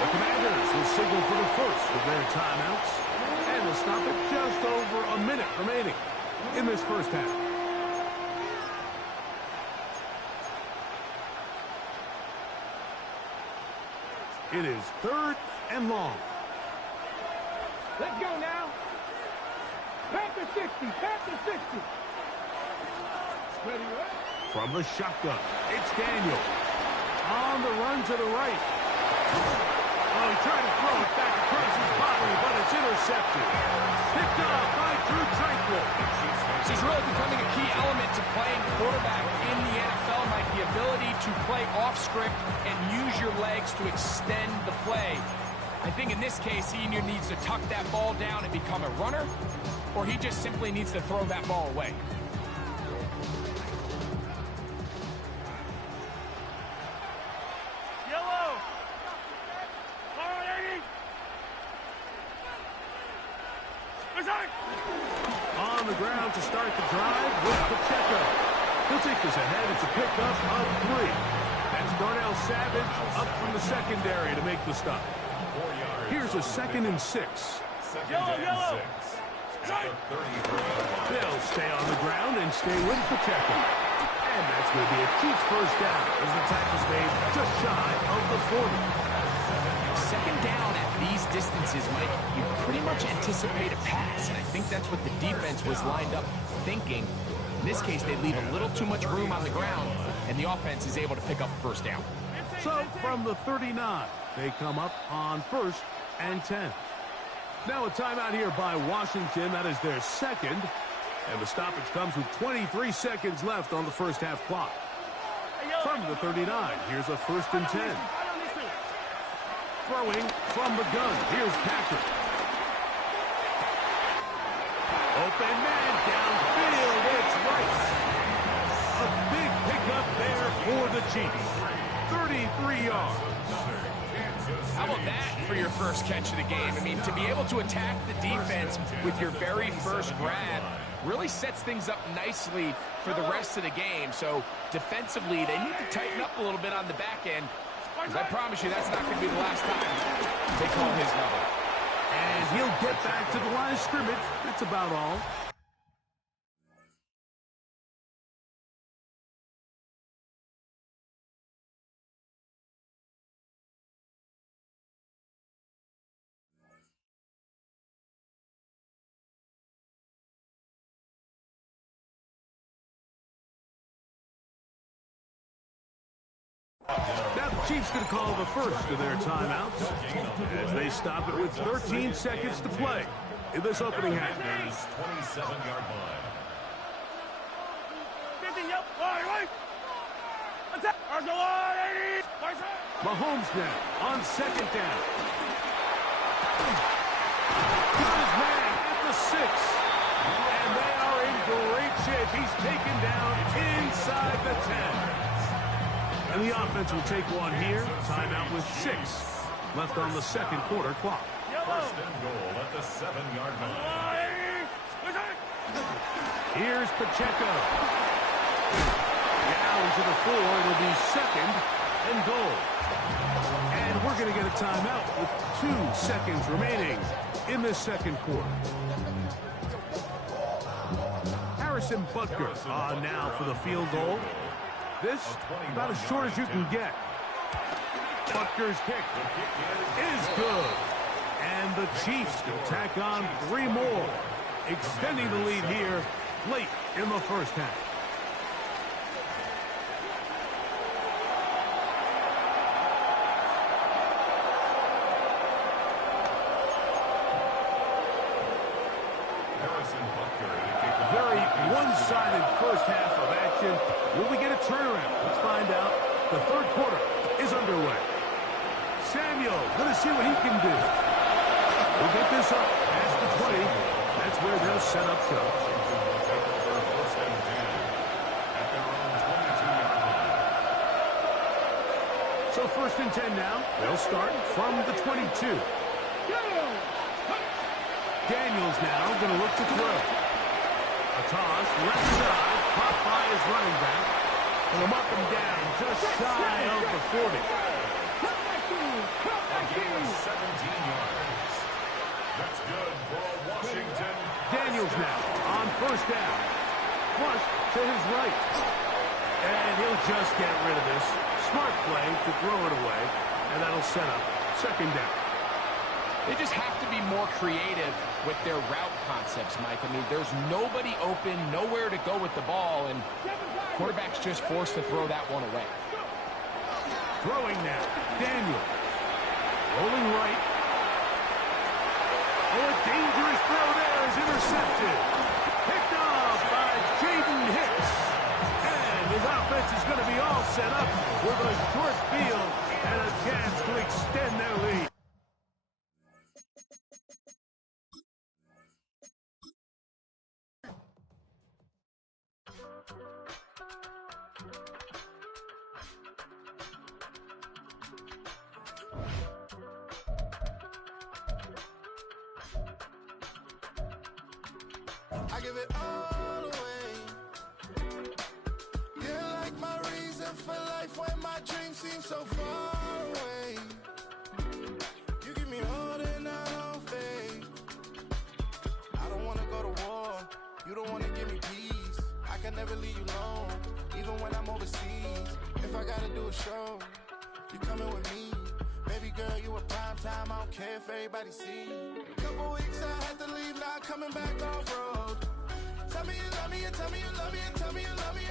The Commanders will signal for the first of their timeouts, and will stop it just over a minute remaining in this first half. It is 3rd and long. Let's go now. Panther 60, Panther 60. Ready, right? From the shotgun, it's Daniels. On the run to the right. Oh, he tried to throw it back across his body, but it's intercepted. Picked up by Drew Tranquil. This is really becoming a key element to playing quarterback in the NFL, Mike. The ability to play off script and use your legs to extend the play. I think in this case, he either needs to tuck that ball down and become a runner, or he just simply needs to throw that ball away. Yellow. On the ground to start the drive with Pacheco. He'll take this ahead. It's a pickup of 3. That's Darnell Savage up from the secondary to make the stop. Here's a 2nd and 6. Yellow. They'll stay on the ground and stay with Pacheco. And that's going to be a Chiefs first down as the tackle's made just shy of the 40. 2nd down at these distances, Mike, you pretty much anticipate a pass, and I think that's what the defense was lined up thinking. In this case, they leave a little too much room on the ground, and the offense is able to pick up first down. So from the 39, they come up on 1st and 10. Now a timeout here by Washington. That is their 2nd. And the stoppage comes with 23 seconds left on the first half clock. From the 39, here's a 1st and 10. Throwing from the gun, here's Patrick. Open man downfield, it's Rice. A big pickup there for the Chiefs. 33 yards. How about that for your first catch of the game? I mean, to be able to attack the defense with your very first grab really sets things up nicely for the rest of the game. So defensively, they need to tighten up a little bit on the back end, because I promise you that's not going to be the last time they call his number. And he'll get back to the line of scrimmage. That's about all. Now the Chiefs going to call the first of their timeouts as they stop it with 13 seconds to play in this opening half. 27-yard line. Mahomes now on second down. Got his man at the 6. And they are in great shape. He's taken down inside the 10. And the offense will take one here. Timeout with 6 left on the second quarter clock. First and goal at the 7-yard line. Here's Pacheco. Down to the 4. It'll be second and goal. And we're going to get a timeout with 2 seconds remaining in this second quarter. Harrison Butker on now for the field goal. This about as short as you can get. Butker's kick is good. And the Chiefs will tack on 3 more, extending the lead here late in the first half. Very one-sided first half of action. Will we get a turnaround? Let's find out. The third quarter is underway. Samuel going to see what he can do. We'll get this up past the 20. That's where they'll set up shop. So first and 10 now. They'll start from the 22. Daniels now going to look to throw. A toss, left side, popped by his running back. And he'll mark him down just shy of the 40. A gain of 17 yards. That's good for Washington. Daniels now on first down. Flush to his right. And he'll just get rid of this. Smart play to throw it away. And that'll set up second down. They just have to be more creative with their route concepts, Mike. I mean, there's nobody open, nowhere to go with the ball, and quarterback's just forced to throw that one away. Throwing now. Daniel. Rolling right. Oh, a dangerous throw there is intercepted. Picked off by Jaden Hicks. And his offense is going to be all set up with a short field and a chance to extend their lead. I give it all away. You're like my reason for life when my dreams seem so far away. You give me holding out on faith. I don't wanna go to war. You don't wanna give me peace. I can never leave you alone, even when I'm overseas. If I gotta do a show, you coming with me. Baby girl, you a prime time. I don't care if everybody see. Couple weeks I had to leave, now coming back off road. Tell me you love me, and tell me you love me, and tell me you love me